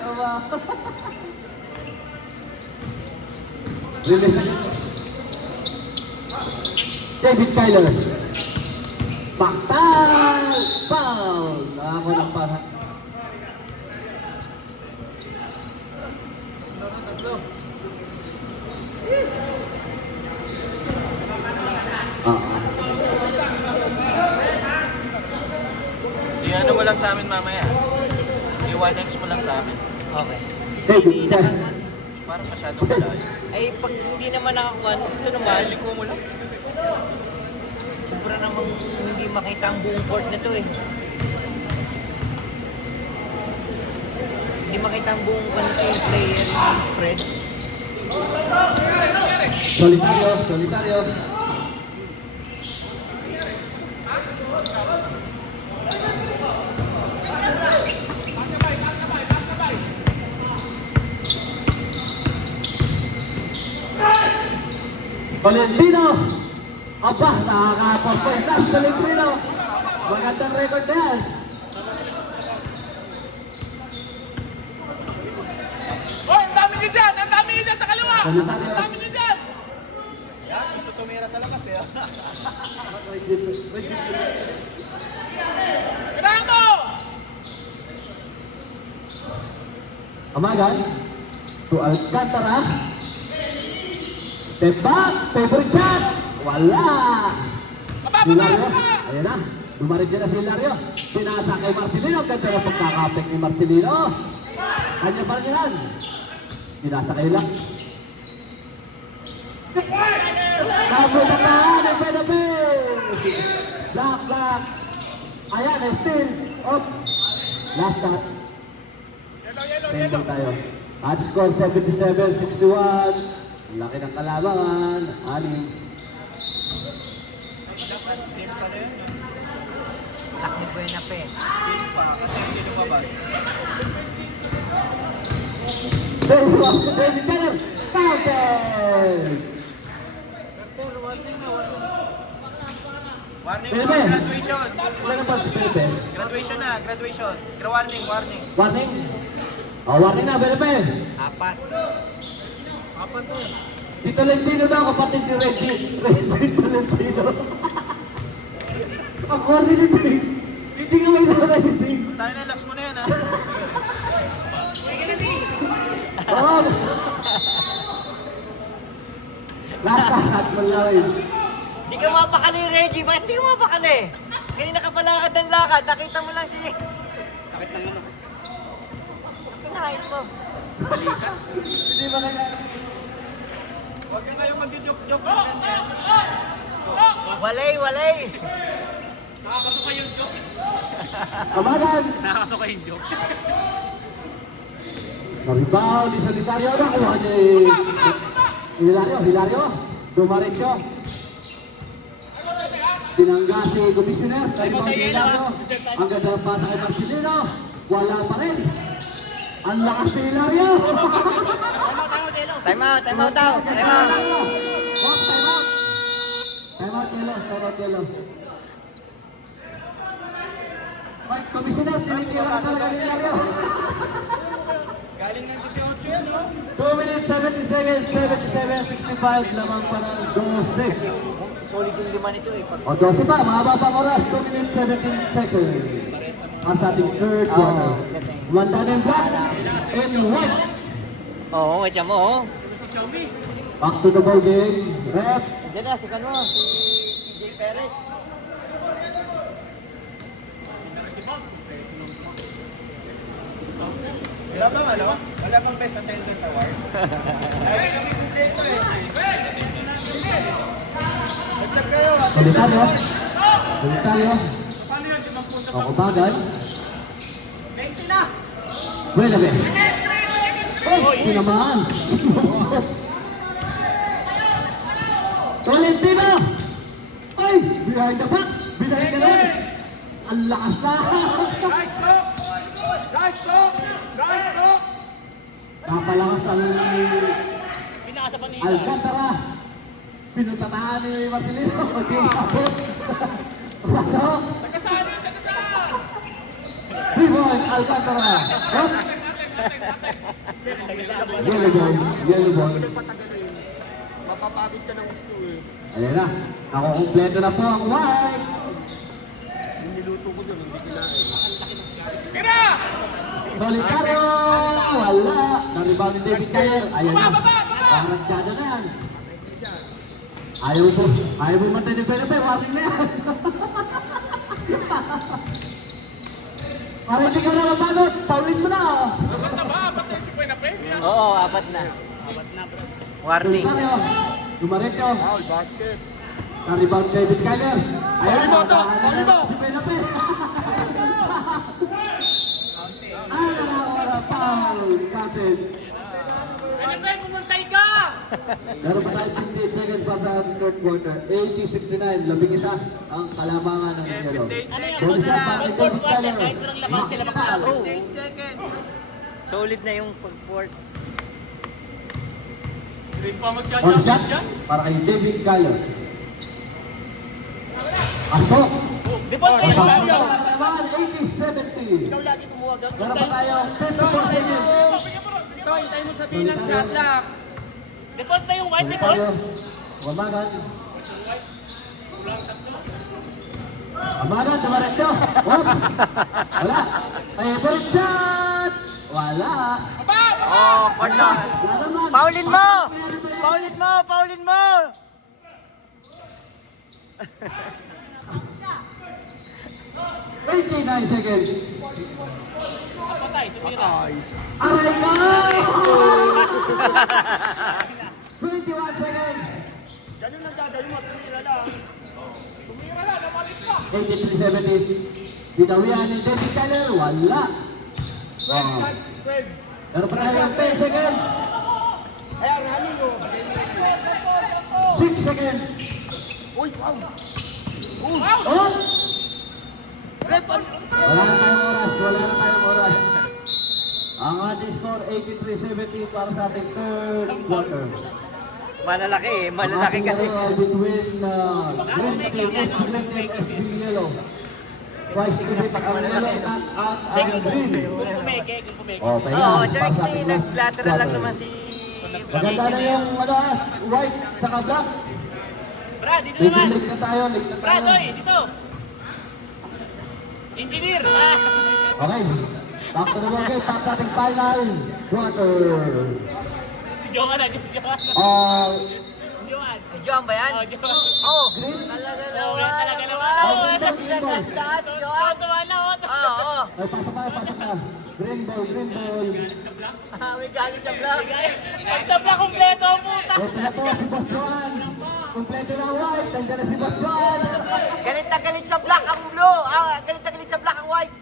Release. David Kyler. Baktal! Foul! Ako ng paha. Ano mo lang sa amin mamaya. I-1x mo lang sa amin. Okay. David Kyler. Parang masyadong malayo. Ay, pag hindi naman nakakuha, ito naman, Liko mo lang. sobra namang hindi makita ang buong court na to eh. Hindi makita ang buong yung player yung spread. Solitario. Valentino. Aba, nakakapagpwesta si Valentino. Magandang record na yan. Hoy, ang dami niyo dyan! Ang dami niyo dyan sa kaliwa! Solitaryo. Ang dami niyo dyan! Gusto tumira sa labas eh. Gramo! Amagan. To Alcantara. Tembak. Favorite shot. Wala. Hilario. Ayan na. Dumarin dyan na si Hilario. Pinasa kay Marcelino. Ganda na pagkakapik ni Marcelino. Kanya pa rin yan. Pinasa kay Hilario. Nabutan ng Benabin! Black! Ayan, still! Up! Last shot. Tempo tayo. At score 77-61. Laki ng kalabangan. Anim. Dapat steal pa din. Lak ni Buenape. Steal pa kasi hindi lumabas. David Taylor! Fountain! Warning Pwede. for graduation. Wala pa si Pepe. Graduation na, graduation. Warning. Warning. Oh, warning na, Pepe. 4. Si Tolentino daw, kapatid ni Reggie Tolentino. Ang warning ni Pig. Hindi nga may dala si Pig. Tayo na, last mo na yan ha. Oh! Lahat mo lawin. Di ka mapakali, Reggie. Bakit di ka mapakali? Kanina ka palakad ng lakad. Nakita mo lang si... Sakit ng ano. Kinain mo. Hindi ba kaya? Huwag ka kayong mag-joke-joke. Walay. Nakakasuka yung joke. Kamagan! Nakakasuka yung joke. Naribaw ni Solitaryo na kuha ni Hilario. Dumaretso. Tinangga si Commissioner. Naribaw ni Hilario. Ang ganda ng pasa kay Marcelino. Wala pa rin. Ang lakas ni Hilario. Time out daw. Boss, time out. Time out, Yelo. Ay, Commissioner, tinitira talaga ni Hilario. Galing ng 18 yan no? 2 minutes, 70 seconds, 77-65, lamang pa ng 2-6. Solid yung lima nito eh. Pag... O 12 pa, mahaba pang oras, 2 minutes, 17 seconds. Ang sa ating third quarter. Wanda ng black and white. Oo, wait mo. Oh. Back to the ball game. Rep. Diyan na, si Kano. Si CJ Perez. Wala bang ano? Wala bang best attendance award? Lagi kami kumpleto eh. Nagtag kayo. Solitaryo. O kubagan. 20 na! Buena be. Oh, sinamaan. Tolentino. Ay, behind the back. Behind the back. Ang lakas na. Nice talk! Napalakas ang Pinasa pa nila. Alcantara. Pinutataan ni Marcelino. Pasok. Pasok. Nagkasaan yun sa kasaan! Rebound Alcantara. Hop. Yellow ball. Patagal na yun. Mapapagod ka ng gusto eh. Ayan na. Nakukumpleto na po ang white. Yung niluto ko dun, hindi kinain. Tira! Solitaryo. Wala. Naribaw ni David Taylor. Ayan na. Parang na yan. Ayaw mo matay ni Pepe. Warning na yan. Para hindi ka na mabagot. Paulin mo na. Dapat na ba? Apat na si Buenape? Oo, 4 na. Warning. Solitaryo. Dumaretso. Foul, basket. Naribaw ni David Taylor. Ayan na. Paulino to, Paulino. Si Pepe. Wala foul. Captain. Buenape, pumuntay ka! Meron pa tayo 58 seconds pa sa third quarter. 80-69, labing isa ang kalamangan ng Yellow. 58 seconds Bonus na up pa lang. kay David Taylor. makalo. 8 seconds. Solid na yung pag-port. Green pa On mag-jump shot dyan. para kay David Gallo. Asok. Default Oh, kayo. Dario. Naman, 80-70. Ikaw lagi kumuha. Meron pa tayong 54 seconds. Ito, hintay mo sa pinang shot lock. Default na yung white default. Wamagan. Wamagan, tumaretso. Oops. Wala. Favorite shot. Wala. Oh, corner. Wala naman. Paulin mo! Paulin mo! Paulin mo! 89 seconds. Patay, tumira. Aray ka! 21 seconds. Ganun ang gagawin mo, tumira lang. 83-70. Binawian ni David Keller. Wala. Wow. 12. Pero pa tayo 10 seconds. Ayan, rally mo. 6 seconds. Uy, wow. Oh! Rep, Wala na tayong oras. Wala na tayong oras. Ang ating score 83-70 para sa ating third quarter. Malalaki eh. Malalaki Ang kasi. ating laro between Green Team, Green Team, SB Yellow. Twice kasi ang yellow at ang green. Kung pumeke, kung pumeke. Oh, pahinga. Oo, tsaka Para sa kasi ating nag-lateral lang quarter. naman si... Maganda na yung white saka black. Brad, dito May naman. lig na tayo, lig na Brad, tayo. oy, dito. Engineer. Okay. Back to the ball game. Back to ating final quarter. Si Johan na, si Johan. Si Si Johan. Ay, Joan ba yan? Oh, Johan. Oh! Green. Talaga Oo, naman. talaga naman. Nagandaan si Joan. Tuwa na, oh. Oo. Ay, pasok na, pasok na. Green ball, green ball. May galit sa vlog. Pag sa black, kompleto ang puta. Ito na po si Boss Joan. Kompleto na white. Nandiyan na si Boss Joan. Galit na galit sa black ang blue. Ah, galit na galit sa black ang white.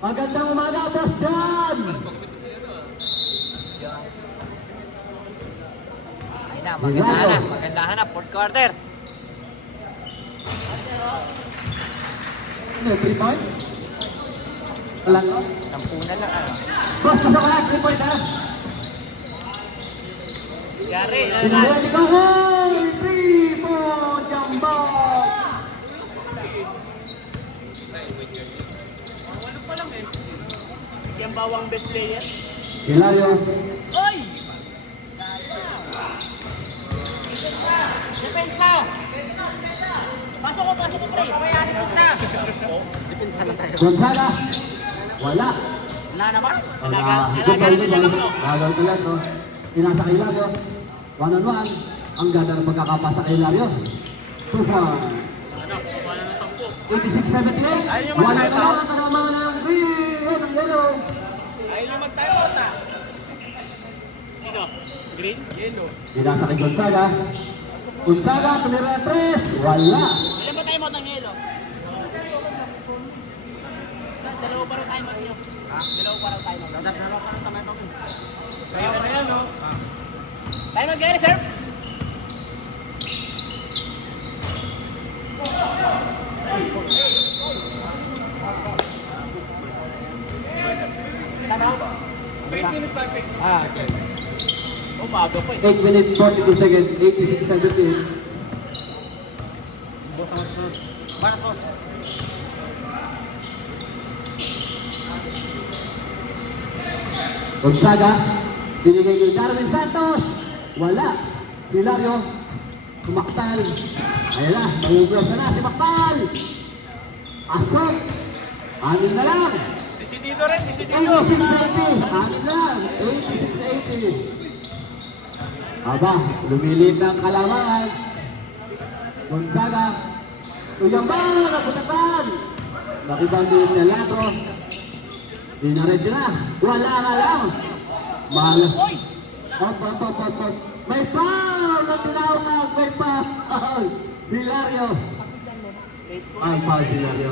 Magandang umaga, Boss Joan. Ay na, magandahan na. Magandahan na. Fourth quarter. Ano, 3 point? Wala ko. Tampunan lang ano. Boss, pasok ka na. 3 point ha. Yari, Pinagawin ko. Hoy! 3 point yung ball. Walo pa lang eh. Yung bawang best player. Hilario. Oy! Depensa! Pasok ko, pre. Kaya depensa. Gonzaga. Wala. Wala naman. Good ball, good ball. Gagawin ko yan, no? Pinasa kay Hilario. 1-on-1. Ang ganda ng pagkakapasa kay Hilario. 2-1. Ano? Wala na 10. 86-78. Ayun yung Wala mag-time na out. lang ang tama ng green. Ng yellow. Ayun yung mag-time out ah. Sino? Green? Yellow. Pinasa kay Gonzaga. Gonzaga, tumira ng 3. Wala. Alam mo tayo mo ng yelo? Dalawa pa rin tayo mo. Dalawa pa rin tayo mo. Dalawa pa rin tayo mo. Kaya pa yan, no? Tayo mag-gari, sir. Tama? 15 minutes lang, sir. Ah, sige. Oh, bago pa eh. 8 minutes, 42 seconds. 86-78. Boss ang sunod. Para boss. Gonzaga. Binigay kay Darwin Santos. Wala. Hilario. Sumaktal. Ayan na. Mag-ugrap na si Maktal. Asok. Anin na lang. Decidido rin, decidido. 86-80. Anin lang. 86-80. Aba, lumilit ng kalamangan. Gonzaga. Tuyang ba? Naputatan. Nakibang din niya Latro. Dinaredyo na. Wala nga lang. Mahal. Op. May foul na tinawag. May foul. Hilario. Ang foul, Hilario.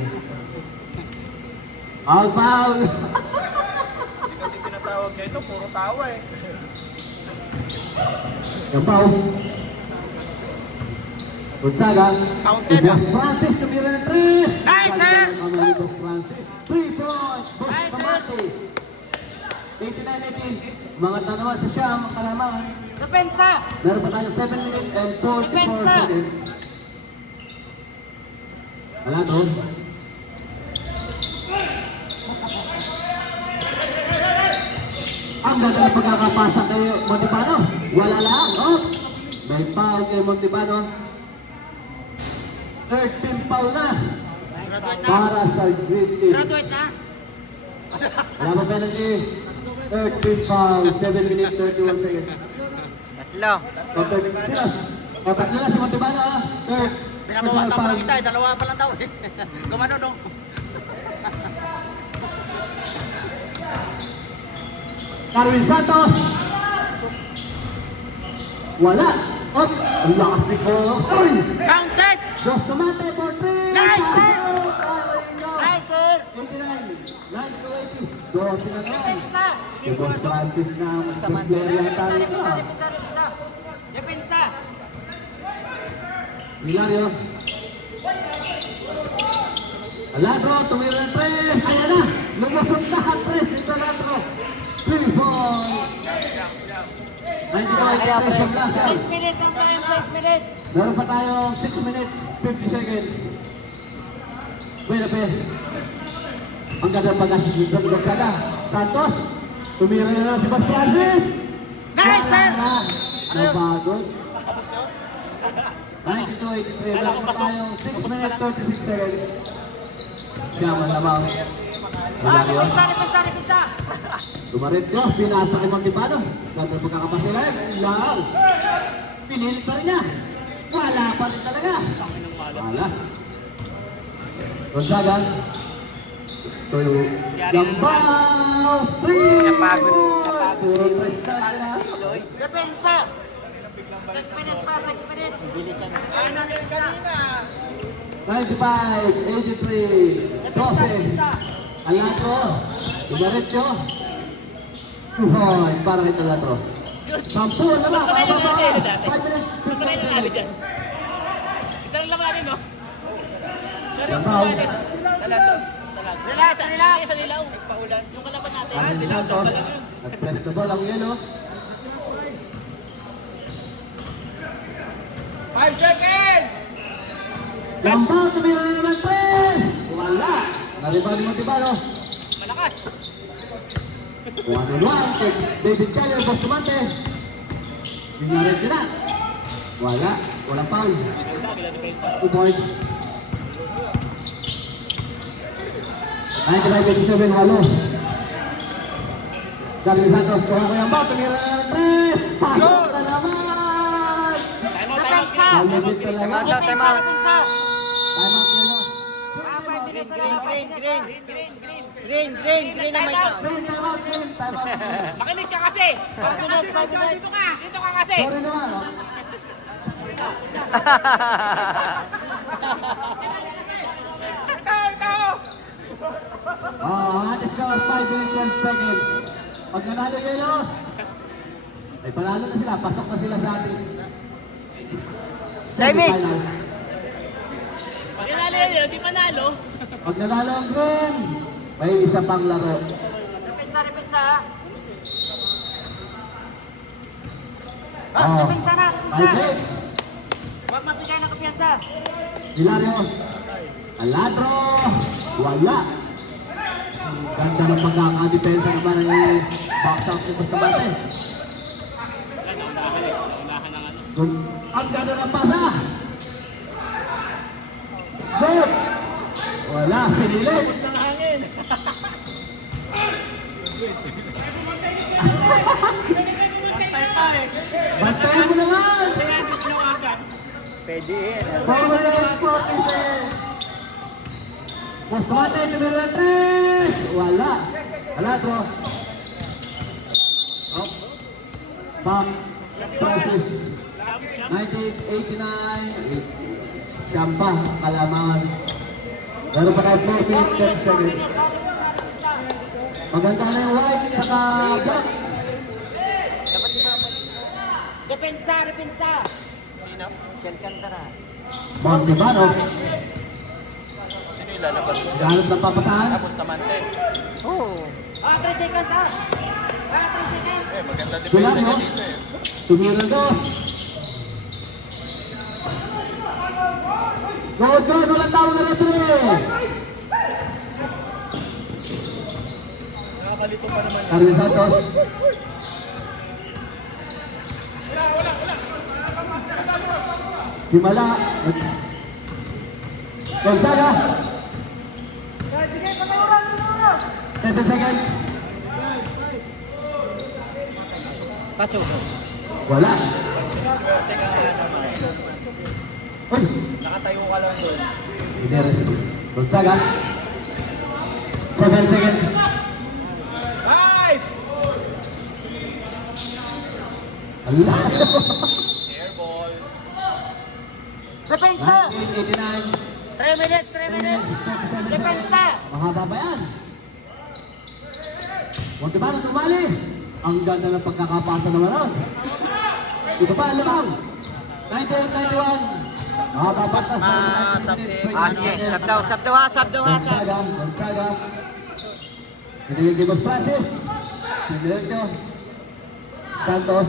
Ang foul. Hindi kasi tinatawag niya ito, puro tawa eh. Ang foul. Gonzaga. Counted, Boss Francis tumira ng 3. Nice, sir! Boss Francis. 3 points. Boss Nice, sir! Pamati. 89-80. Mga tanawa sa Siyam, Kalamangan. Depensa! Meron pa tayo 7 minutes and 44 Depensa. seconds. Wala to. Ang ganda ng pagkakapasa kay Montipano. Wala lang. Oh. May foul kay Montipano. Third team foul na. Graduate na! Para sa Green Team. Graduate na! Wala pa penalty. Third team foul. 7 minutes 31 seconds. Tatlo. Tatlo na si Montipano. Third. Pinabawasan mo lang isa eh, dalawa pa lang daw eh. Gumano no? Carwin Santos. Wala. Oh, ang lakas ni Koy. Counted! Bustamante for 3. Nice, sir! Nice, sir! 89. 9-80. 12 na naman. Depensa! Ito Francis na Bustamante. player Depensa, yata depensa, nito. depensa, depensa! Depensa! Hilario. Aladro, tumira ng 3. Ayan na. Lumusot na ang 3. Ito Aladro. 3 point. 95 sa Blasan. 6 minutes ang time, 6 minutes! Meron pa tayong 6 minutes, 50 seconds. Pwede. Ang ganda pag-asisip ng Lokada. Santos. Tumira na lang si Bas Francis. Nice, sir! Nabagod. 92-83. Meron pa tayong 6 minutes, 36 seconds. Siya malamang. Hilario. Depensa, depensa, depensa! Tumarit ko, pinasa kay Montipano. Ganda pagkakapasilan. Lang. Pinilit pa rin niya. Wala pa rin talaga. Wala. Gonzaga. Tuyo. Gambaw. Free. Napagod. Puro tres na. Depensa! 6 minutes pa, 6 minutes! Bilisan. 95, 83, 12. Alatro. Tumarityo. Hoy, para kay Alatro. 10 na ba? Isang lang natin, no? Gambaw. Relax, relax! Isa nilaw. Paulan. Yung kalaban natin. Nag-press the ball ang yelo. 5 seconds! Gambaw, tumira na naman 3. Wala. Nariban ni Montipano. Malakas. 1-1 kay David Keller, Bustamante. Binarit na. Wala. Walang foul. 2 points. 95-87, halo. Darwin Santos, kuha ko yung ball. Tumira na naman 3. Pasok na naman. Depensa! Malimit talaga. Time out, time out. Depensa! Time out yelo. 5 minutes na lang, 5 minutes. Green na may count. Time out, time out. Makinig ka kasi. Pag ka kasi, dito ka. Dito ka kasi. Sorry naman. Oh. Ikaw. Hot score, 5 minutes and seconds. Pag nanalo yelo, ay panalo na sila. Pasok na sila sa ating Semis. semifinal. Pag inalo yun, di panalo. Pag nanalo ang green, may isa pang laro. Depensa, depensa! Oh. Depensa na, May depensa! break. Huwag mabigay ng kapiyansa! Hilario. Aladro. Wala. Ganda ng pagkakadepensa naman ng box out ni Bustamante. Ang ganda ng pasa. Good. Wala. Sinilit. Bantayan mo naman. Pwede yan. Forward and 46. Bustamante, tumira ng 3. Wala. Aladro. Up. Back. Francis. 1989. Siyampa. Kalamangan. Meron pa tayo 4 minutes 10 seconds. Maganda na yung white. Saka black. Depensa, depensa! Si Alcantara. Montipano. Sino ilalabas mo? Ganap ng papatahan. Bustamante. Oo. 3 seconds ah! Maganda Bilang, depensa no? niya dito eh. Tumira dos. Good, good. Walang tao na referee. Nakakalito pa naman. Carlos Santos. Himala. Gonzaga. 7 seconds. Pasok. Wala. Uy. Nakatayo ka lang doon. Gonzaga. 7 seconds. 5! Allah. Airball. Depensa! 1989. 3 minutes, 3 minutes. Depensa! Mahaba ba yan? Montebano tumali. Ang ganda ng pagkakapasa naman nun. Ito pa, lamang. 1991. Mahaba pa sa Sige. Sab daw ha. Gonzaga. Pinigil kay Boss Francis. Sinergio. Santos.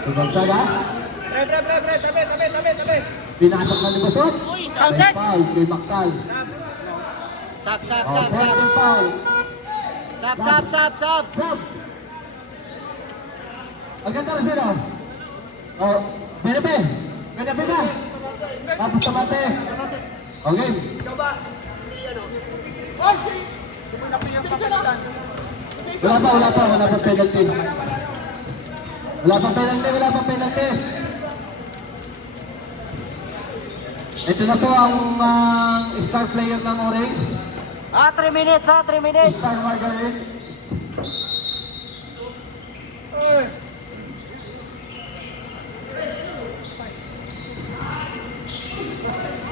Si Gonzaga. Pre, tabi. Pinasok na ni Bosot. Counted. Foul kay Maktal. Sab. Foul foul. Sab. Stop! Ang ganda na sila. Oh, Benepe ba? Tapos tamate. Okay. Ikaw ba? Si ano? Wala pa penalty. Wala pa penalty. Ito na po ang star player ng Orange. 3 minutes, 3 minutes. Star Margaret.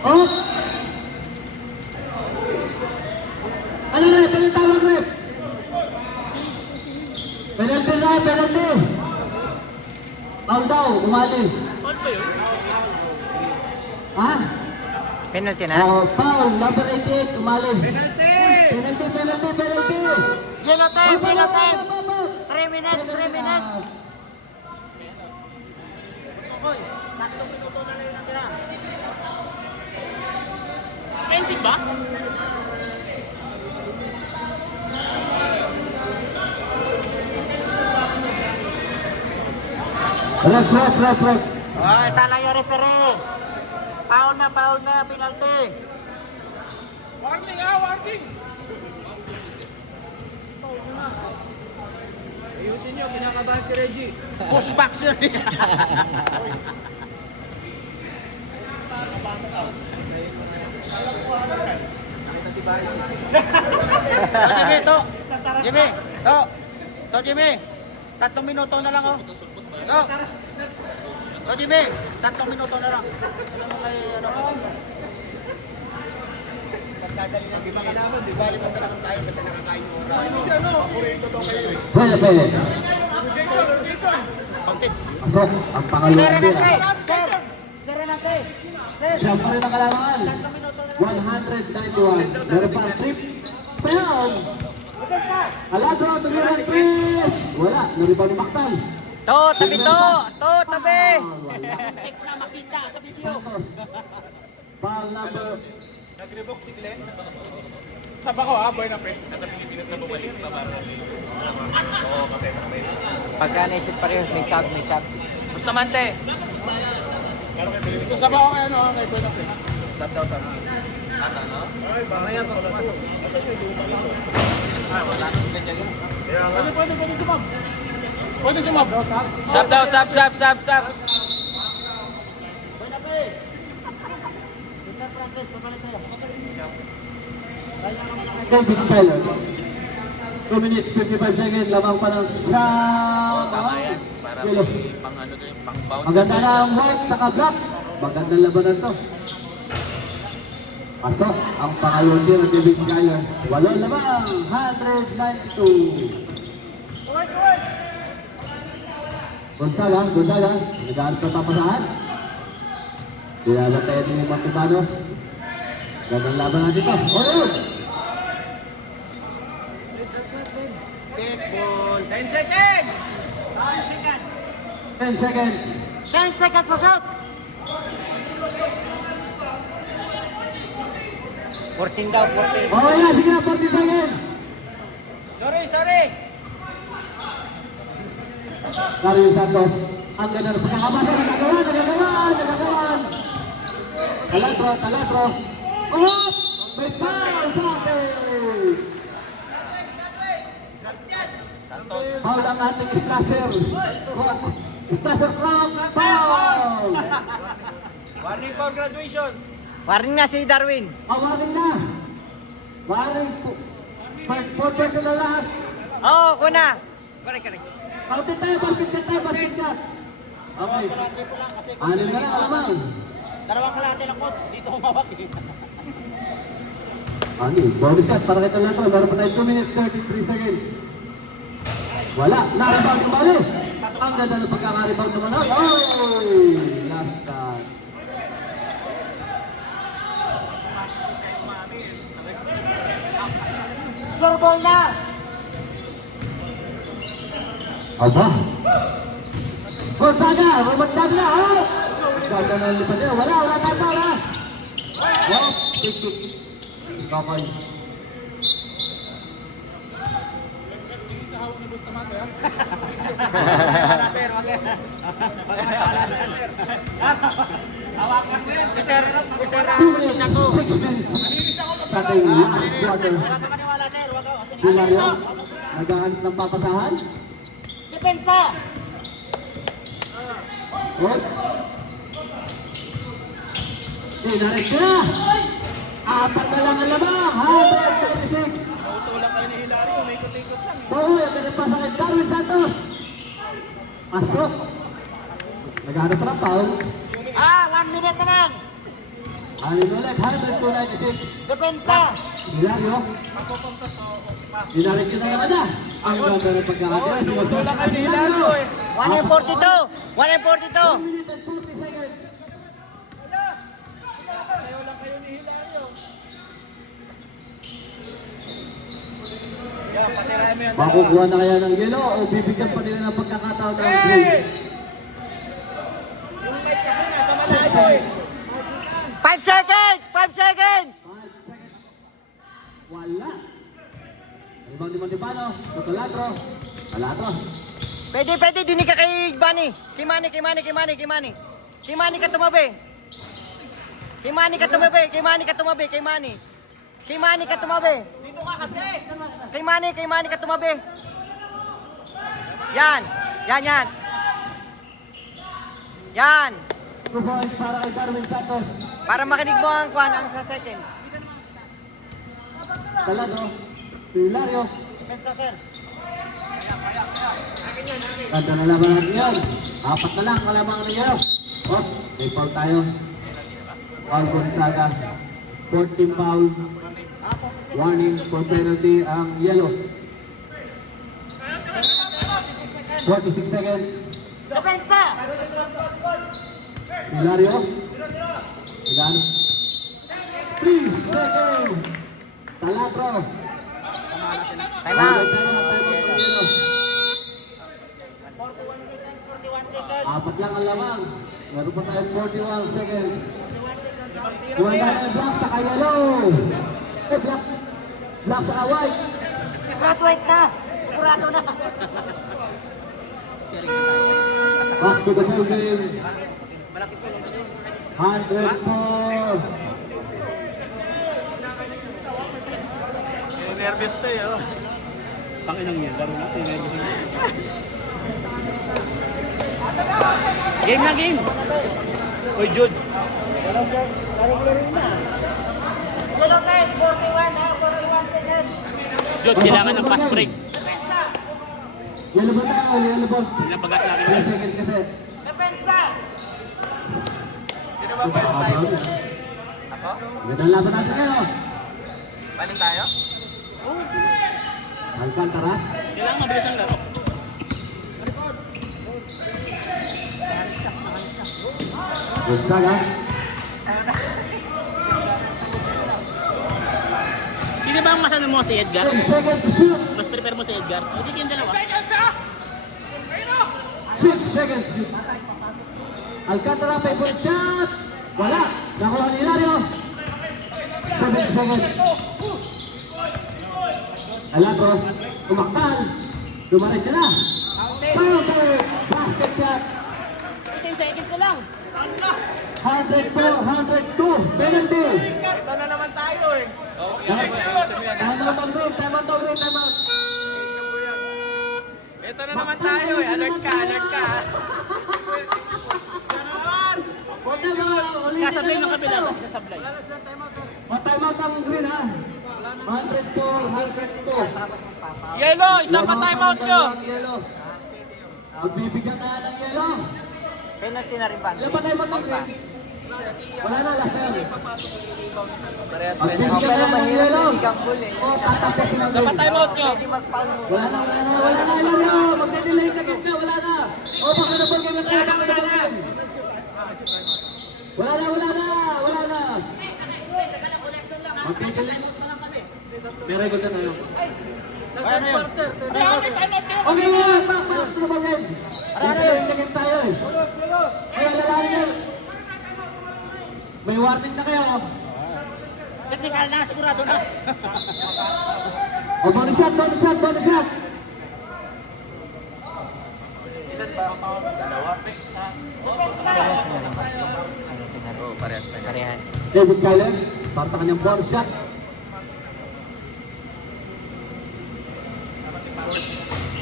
Oh! Ano na? Ito yung tawag, Rep. Penalty. Foul daw, umali. Ha? Penalty na. Oh, foul, number 88, umali. Penalty. Penalty. 3 minutes, 3 minutes. Oy, saktong minuto na lang yung natira. Fencing ba? Ref. Oy, sana yung referee. Foul na, penalty. Warning. Ayusin nyo, kinakabahan si Reggie. Push back siya. Jimmy, to. Jimmy. 3 minuto na lang, oh. Jimmy, 3 minuto na lang. Pagdadali ng bibilis. Di bali basta naman tayo, basta nakakain yung oras. Paborito daw kayo eh. Pwede. Counted. Pasok, ang pangalawang Serenate, tira. sir. Serenate. Sir. Siya pa rin ang kalamangan. 191. Meron pa ang trip. Peon! Aladro, tumiran, Chris! Wala, naribaw ni Maktan. Tabi. Tek na makita sa video. Foul number. Nag-revoke si Glenn. Sab ako boy na pre. Sa Pilipinas na bumalik na ba? Oo, kapay. Pagka naisip pareho, may sab. Bustamante. Ito sabaw kay ano, kay Boy na pre. Sab daw. Asa no? Ay, mamaya pa pumasok. Wala nang ganyan yun. Pwede sumab. Pwede sumab. Sab daw. Boy na pre. Sir Francis, papalit sa'yo. David Keller. 2 minutes, 55 seconds. Lamang pa ng shot. Tama yan. Para may pang ano to yung pang bounce. Maganda na ang white, naka-block. Magandang labanan to. Pasok ang pangalawang tira ng David Keller. 8 lamang, 192. Gonzaga. Nagaan pa papasahan. Dinalatayan ni Montebano. Gandang laban natin to. Alright! 10 seconds! 10 seconds. 10 seconds sa shot! 14 daw, 14. Oh, yeah, sige na, 40 seconds. Sorry! Mario Santos. Ang ganda ng pagkakamasa. Nagagawan. Talatro. Oh! May foul sa atin! Santos. Foul ang ating Strasser. Strasser Crown, foul! Warning for graduation. Warning na si Darwin. Awarin na. Waring po. Forfeit na lahat. Oo, kuna. Correct. Kautin tayo, basket ka. Okay. Anim na lang, alamang. Dalawang kalahati lang, coach. Dito humawak eh. Ani, bonus shot para kita lahat. Meron pa tayo 2 minutes 33 seconds. Wala, na-rebound yung bali. Ang ganda ng pagkaka-rebound naman. Oh! Last shot. Sorbol na! Aba! Gonzaga! Rumagdag na! Oh! Ganda na lipad niya. Wala tata, wala! Wow! Tik. Kapay. Wala, sir. Wag yan. Hawakan mo yan. Si sir. 2 minutes, 6 minutes. Sa ating last quarter. Wala ka maniwala, sir. Wag ka. Hilario, naghahanap ng papasahan. Depensa! Good. Inarik na! Apat na lang ang lamang. 136. Tutulak kayo ni Hilario. May ikot-ikot lang. Bahoy, ang pinagpasa kay Darwin Santos. Pasok. Naghahanap pa ng foul. 1 minute na lang. Anin ulit, 196. Depensa! Hilario. Inarik na naman na. Ang ganda ng pagkakatira. Tutulak kayo ni Hilario eh. 142. 142. 1 minute and 40 seconds. Sayo lang kayo ni Hilario. Yan, patirahin mo yan. Makukuha na kaya ng yelo o bibigyan pa nila ng pagkakataon ng Hey! Yung mic kasi nasa malayo eh. 5 seconds! 5 seconds! 5 seconds. Wala. Ibang di Montipano. Talatro. Pwede, dinig ka kay Bunny. Kimani ka tumabi. Kimani ka tumabi. Dito ka kasi. Kimani ka tumabi. Yan. 2 points para kay Darwin Santos. Para makinig mo ang kwan ang sa seconds. Talatro. Hilario. Depensa, sir. Ganda na laban natin yun. Apat na lang kalamang ng yelo. Oh, may foul tayo. Foul Gonzaga. 14 foul. Warning for penalty ang yellow. 46 seconds. Depensa! Hilario. Hilario. 3 seconds. Talatro. Time out. Yellow. 41 seconds. Apat lang ang lamang. Meron pa tayo 41 seconds. Buwan tayo ng black sa yellow. Black sa white. Graduate na! Sigurado na! Back to the ball game. Malaki po lang. 104. Nervous to yun. Panginang yan, laro natin. Game. Oy, Jude. Laro na. Yellow time, 41 seconds. Jude, kailangan ng fast break. Depensa! Yellow ball tayo, yellow ball. Pinapagas natin. 3 seconds kasi. Depensa! Sino ba first time? Ako? Magandang laban natin ngayon. Balik tayo? Alcantara. Kailangan mabilis ang laro. Gonzaga. Sino ba ang mas ano mo si Edgar? 10 seconds to shoot. Mas prepare mo si Edgar? O di kayong dalawa? 6 seconds to shoot. Alcantara, favorite shot. Wala. Nakuha ni Hilario. 7 seconds. Alantro, umaktan. Dumalit na. Counter. Basket shot. 10 seconds na lang. 104, 102. Penalty. Ito na naman tayo eh. Time out ang room. Time out ang room. Time out. Ito na naman tayo eh. Alert ka, alert ka. Huwag na mga ulitin Sasablay na ng lang kabila. tayo. Sasablay. Time out ang green ha. 104, 102. Yellow, isa pa timeout nyo. Yellow. Magbibigyan na ng yellow. Penalty na rin ba? Ilan pa time out ang green? Wala na, last na yan. Parehas Oh, Magbibigyan pero na ng mahirap yellow. yung gambol eh. O, tatapusin ang Isa pa green. timeout nyo. Pwede mag-foul mo. Wala na, ilan na. Magde-delay na game na, wala na. O, baka na ball game na tayo, baka na ball game. Wala na. Magde-delay. May record na tayo. Ano yun? Okay, wala. Baka na ball game. Delay na game tayo eh. Kaya lalaki na. May warning na kayo. Technical na, sigurado na. O, bonus shot. Ilan ba? Dalawa. Oo, parehas pa. Parehas. David Kyler, para sa kanyang bonus shot.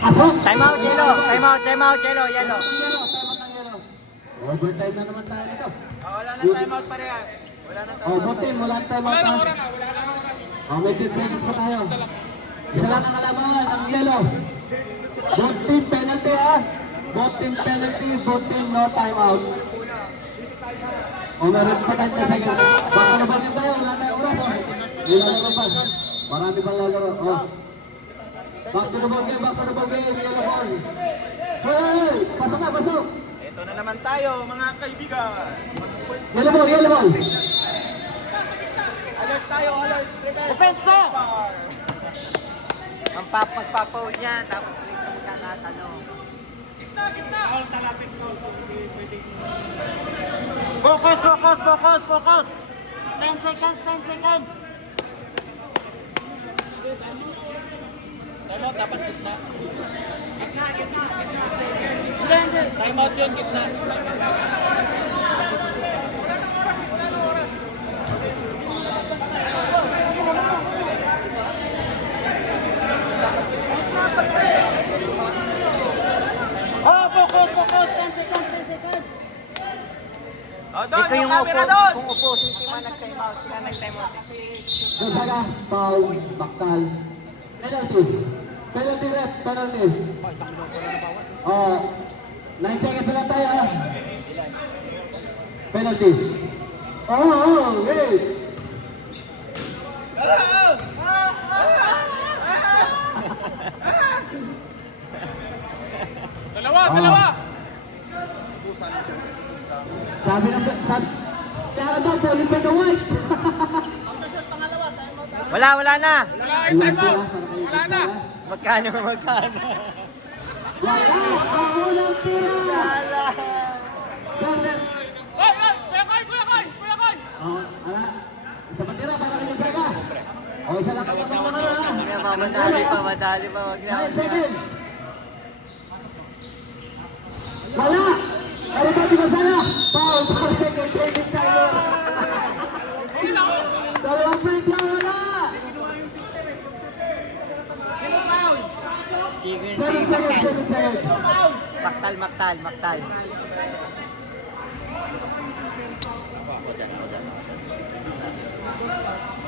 Pasok! Time out, yellow. Time out, yellow. Overtime na naman tayo nito. Wala na timeout parehas. Wala na Oh, both team, wala tayong mga tayo. Oh, may 10 seconds pa tayo. Isa lang ang kalamangan, ang yellow. Both team penalty ha. Both team penalty, both team no timeout. Oh, meron pa tayo sa second. Baka na bagay tayo, wala tayong oras. Oh. Nilalaro pa. Marami pang lalaro. Oh. Back to the ball game, yellow ball. Hey, pasok na, pasok. Ito na naman tayo, mga kaibigan. Yellow ball. Alert tayo, alert. Defense na! Magpapaul niyan, tapos ulit na magkakatanong. Focus! 10 seconds! Timeout, dapat gitna. Timeout yun, gitna. Oh, focus! 10 seconds! Oh, doon, Ito yung yung camera doon. Kung opposing team ang nag-time out, sila nag-time out. Gonzaga, foul, baktal. Penalty ref. Oh, 9 seconds na lang tayo ha. Penalty. Wait. Dalawa. Sabi kaya daw, falling by the white. Wala na. Wala na. Magkano? Wala. Ang unang tira. Corner. Oh, ala. Isa pa tira para kay Gonzaga. Oh, isa lang kapag mga Madali pa, wag na. 9 seconds. Wala. Ano ba si Gonzaga? Foul. Second training tayo. Dalawang free throw, wala. Sige, 7 seconds. Maktal.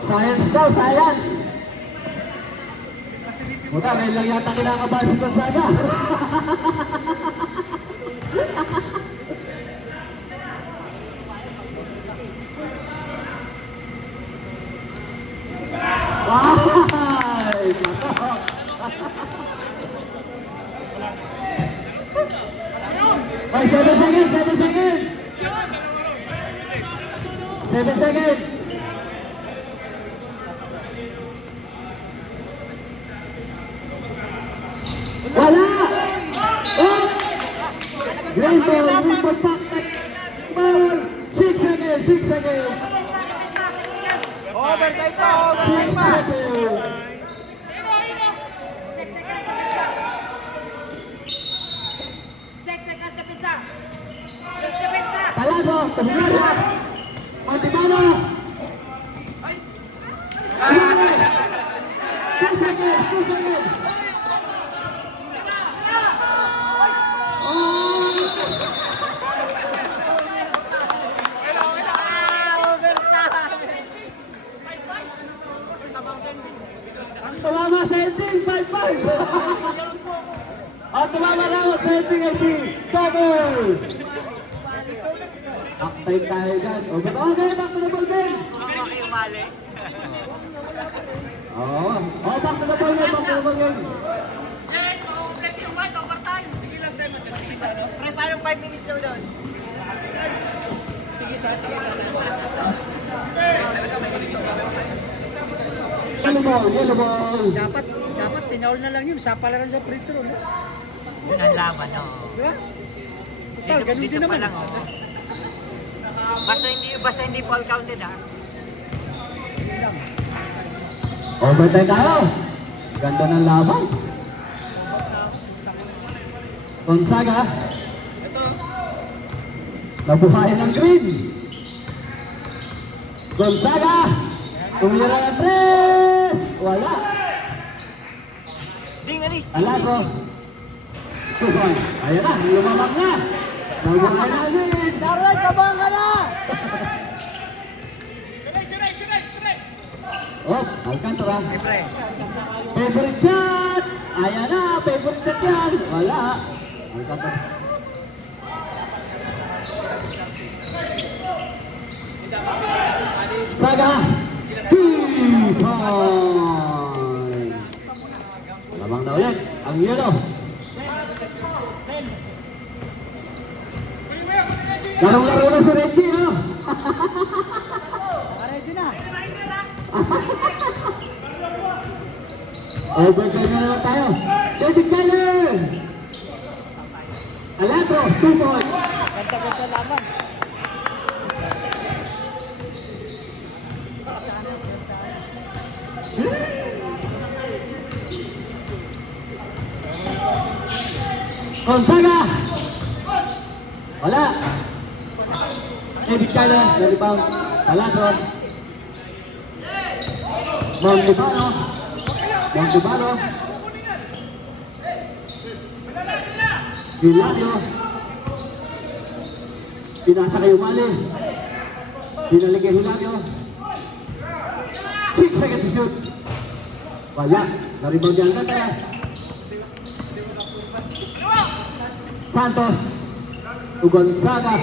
Science daw, science. Wala, may lang yata kinakabahan si Gonzaga. Ay! Ay, 7 seconds! 7 seconds! 6 seconds. Overtime pa, 6 overtime pa. seconds. Palado, Tumulera. Montibano. 2 seconds, 2 seconds. Tumama sa ending, 5-5. At tumama na sa ending ay si Double. Aktay tayo dyan. Okay, back to the ball game. Oo. Oh, back to the ball game, back to the ball game. Pre, parang 5 minutes daw doon. Yellow ball, yellow ball. Dapat tinaul na lang yun. Sapalaran sa free throw. No? Yun ang laban, no? Diba? Total, ganun din naman. Basta hindi fall counted, ha? Overtime tayo. Ganda ng laban. Gonzaga. Nabuhayan ng green. Gonzaga. Tumira ng 3. Wala. Ding, alis. Alaso. Tuhoy. Ayan na. Lumamang na. Nabuhayan ng green. Daroy, kabang ka na! Oh, Alcantara. Pre. Favorite shot. Ayan na. Favorite shot yan. Wala. Alcantara. Saga. Lamang na ulit ang yellow. Larong-laro na si Reggie, ha? Ready na. Overtime na naman tayo. David Keller. Alatro, 2 points. Ganda-ganda laban. Gonzaga. Wala. David Keller, na rebound. Alatro. Montibano. Montibano. Hilario. Pinasa kay Umali. Pinalik kay Hilario. 6 seconds to shoot. Wala. Na-rebound yan kaya. Santos. Gonzaga.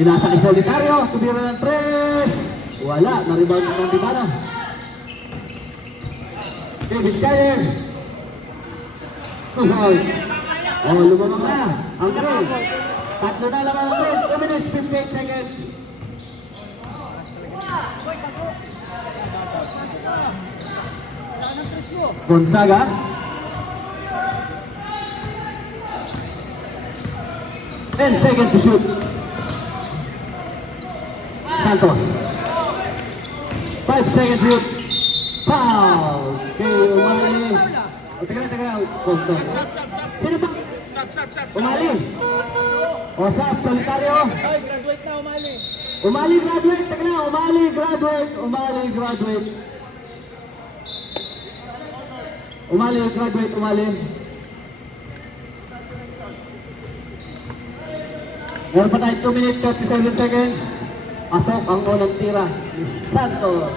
Pinasa kay Solitario. Tumira ng 3. Wala. Na-rebound ng Montibano. David Keller. Tuhoy. Oh, lumamang na. Ang green. Tatlo na lang ang green. 2 minutes, 58 seconds. Gonzaga. Ten seconds to shoot. Santos. 5 seconds to shoot. Foul. Kay Umali. O, teka lang. Konto. Sino ba? Umali. O, Sap, Solitario. Ay, graduate na, umali. Umali graduate. Teka lang. Umali graduate. Umali graduate. Umali graduate. Umali. Meron pa tayo 2 minutes 37 seconds. Pasok ang unang tira. Santos.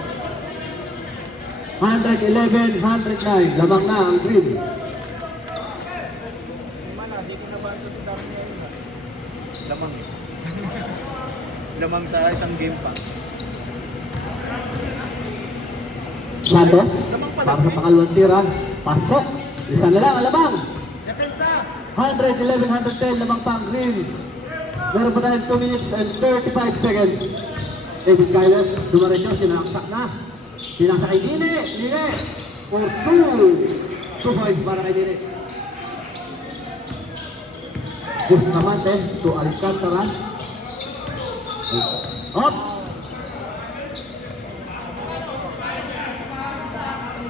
111, 109. Lamang na ang green. Lamang. Lamang sa isang game pa. Santos. Para sa pangalawang tira. Pasok. Isa na lang ang lamang. 111, 110. Lamang pa ang green. Meron pa tayo 2 minutes and 35 seconds. David Kyler. Dumaretso. Sinaksak na. Sinaksak kay Dine. Dine. For 2. 2 points para kay Dine. Bustamante to Alcantara. Up!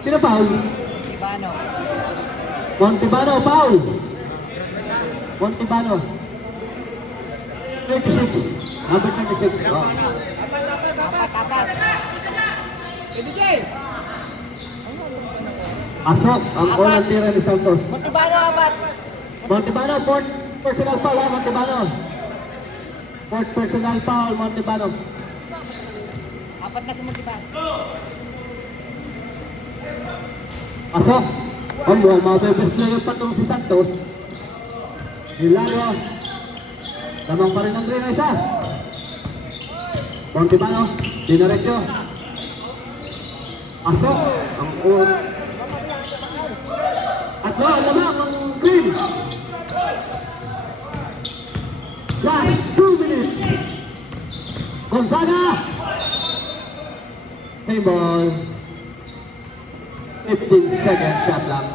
Sino foul? Ibano. Montibano, foul! Montibano. 36. Number 36. Oh. Apat. Asok ang unang tira ni Santos. Montibano, apat. Montibano, fourth personal foul ha, Montibano. Fourth personal foul, Montibano. Apat na si Montibano. Asok. Oh, mukhang mabibes na yung patong si Santos. Hilario. Lamang pa rin ang green na isa. Montibano, dinaretso. Asok ang unang. At no, ang lamang ang green. Last 2 minutes. Gonzaga. Hey ball. 15 seconds shot clock.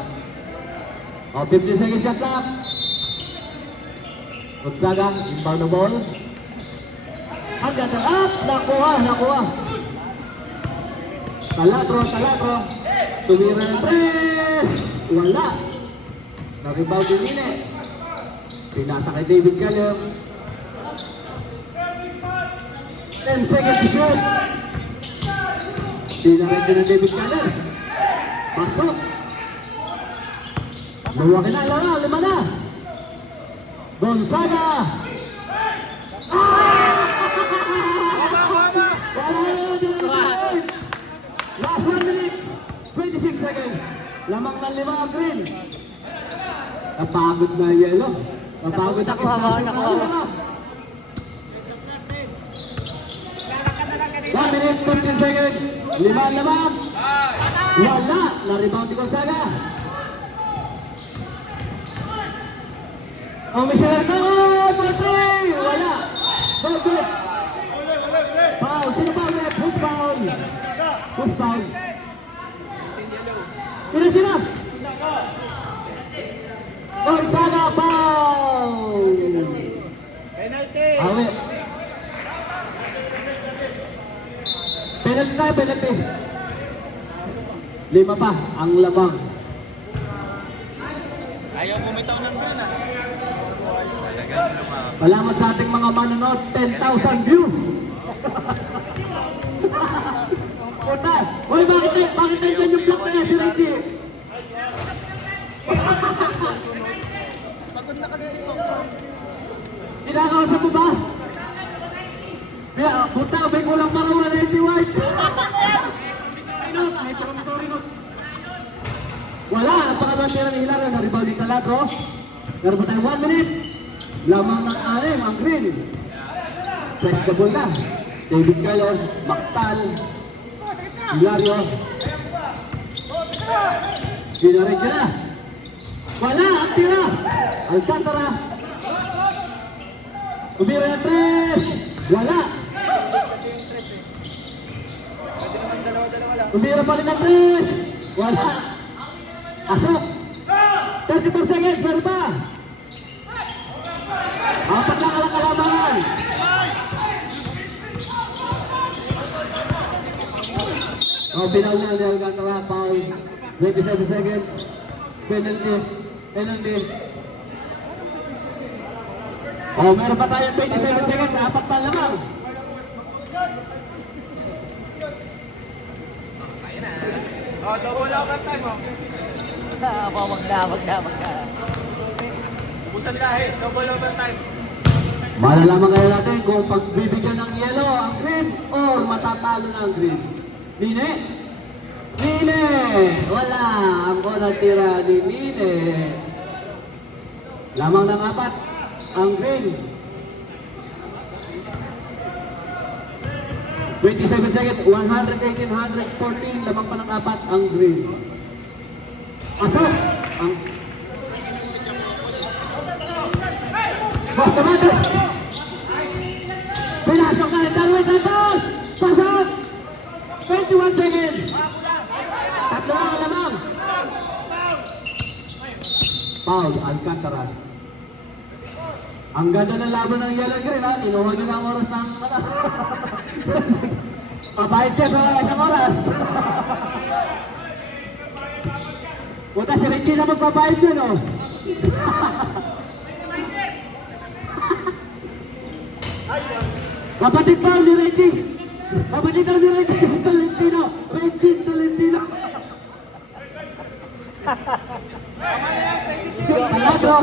Oh, 15 seconds shot clock. Gonzaga, inbound the ball. Ang ganda up. Nakuha. Talatro. Tumira ng 3. Wala. Na-rebound din nila. Pinasa kay David Galler. 10 seconds to shoot. Pinarecho ng David Galler. Pasok. Luwaki na, 5 na. Gonzaga. Wala yun. Last 1 minute. 26 seconds. Lamang ng 5 ang green. Napagod na yellow. Napagod ako. Nakuha. 1 minute, 15 seconds. 5 lamang. Wala. Na-rebound ni Gonzaga. Oh, Michelle Go! For 3! Wala. Good. Foul. Sino foul ulit? Who's foul? Sino? Gonzaga foul! Penalty! Awi. Penalty. 5 pa ang lamang. Ayaw bumitaw ng green ah. Salamat sa ating mga manonood, 10,000 views. Puta! Uy, bakit nandiyan yung block na yan si Ricky? Pagod na kasi si Pong. Kinakausap mo ba? Puta, may kulang pa kawan na si White. May promissory note. Wala, napakabang tira ni Hilario. Na-rebound ni Talatro. Meron pa tayo 1 minute. Lamang ng 6 ang green. Press the ball na. David Galler, Mactal, Hilario. Dinaretso na. Wala, ang tira. Alcantara. Umira ng 3. Wala. Umira pa rin ng 3. Wala. Asok. 34 seconds, meron pa. 4 lang ang kalamangan. Oh, binaw na ni Alcantara, foul. 27 seconds. Penalty. Oh, meron pa tayong 27 seconds. 4 pa lamang. Oh, double overtime oh. Wag na. Ubusan kahit, double overtime. Malalaman kayo natin kung pagbibigyan ng yellow ang green or matatalo na ang green. Nine! Wala! Ang unang tira ni Nine. Lamang ng 4 ang green. 27 seconds, 118, 114, lamang pa ng 4 ang green. Asok! Ang... Bustamante! Pinasok na ang Darwin Santos! Pasok! 21 seconds! 3 ang lamang! Foul, Alcantara. Ang ganda ng laban ng yellow and green, ha? Inuha nyo na ang oras ng... Pabahit siya sa isang oras. Puta, si Ricky na magpapahit yun, oh. Kapatid ba ni Ricky? Kapatid daw ni Ricky Tolentino. Ricky Tolentino. Taladro.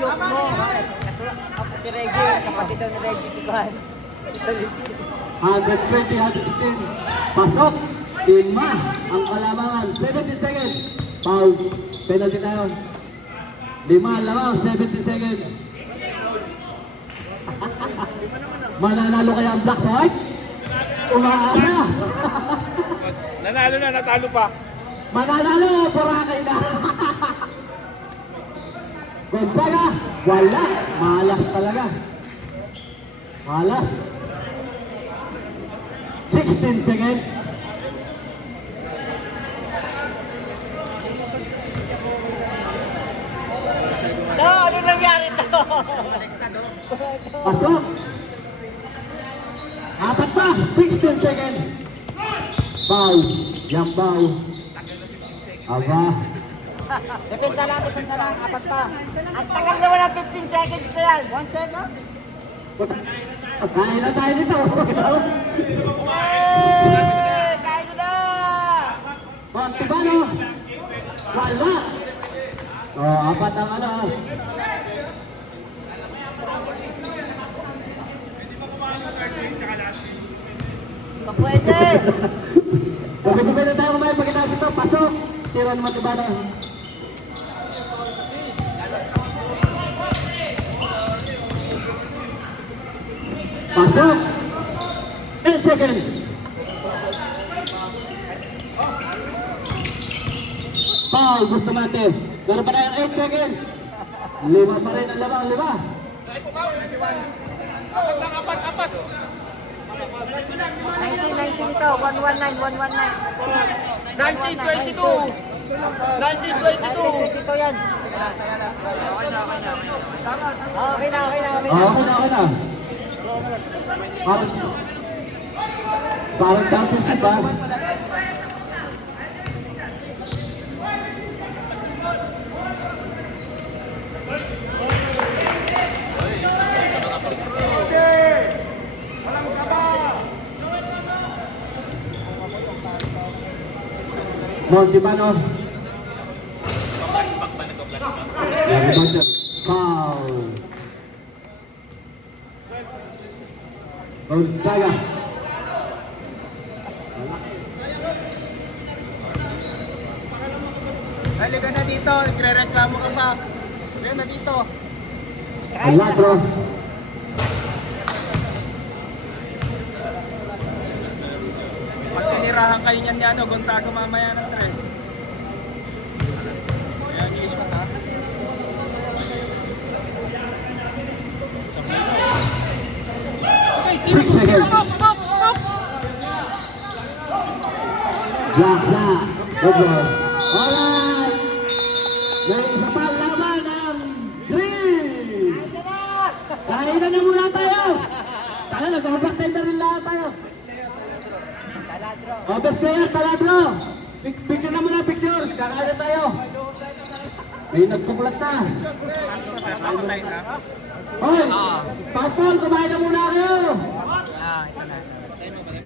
Joke mo. Si Reggie, kapatid daw ni Reggie si Juan. 120, 116. Pasok. Lima ang kalamangan. 17 seconds. Foul. Penalty na yun. 5 lamang. 17 seconds. Mananalo kaya ang Black White? Umaasa. Nanalo na, natalo pa. Mananalo. Boracay na. Gonzaga. Wala. Malas talaga. Malas. 16 seconds. Ano nangyari to? Pasok. Apat pa. 16 seconds. Foul. Yang foul. Aba. Depensa lang, apat pa. Ang tagal naman ng 15 seconds na yan. 1 second? Kain na tayo nito. Kain na! Montibano. Wala. Apat ang ano. Pwede! Sabi-sabi na tayo kumain pagkatapos ito. Pasok. Tira ng Montibano. Pasok. 10 seconds. Foul. Gusto mati. Meron pa na yung 8 seconds. 5 pa rin ang lamang. 5. Apat. 19 ito, 119. 1922. 1922. Ito yan. Okay na. Okay na. Parang championship ba? Montibano. Foul. Gonzaga. Halika na dito, nagre-reklamo ka pa. Halika na dito. Aladro. Pag tinirahan kayo niyan ni ano, Gonzaga mamaya ng 3. Ayan, issue na. Okay, 6 seconds. box! Black na. Good ball. Alright. May isa pang laban ng green. Kainan na muna tayo. Tara, nag-overtime na rin lahat tayo. Overplayer, taladro. Picture na muna, picture. Kakain na tayo. May nagpuklat na. Hoy, Paul, kumain na muna kayo. Ito na.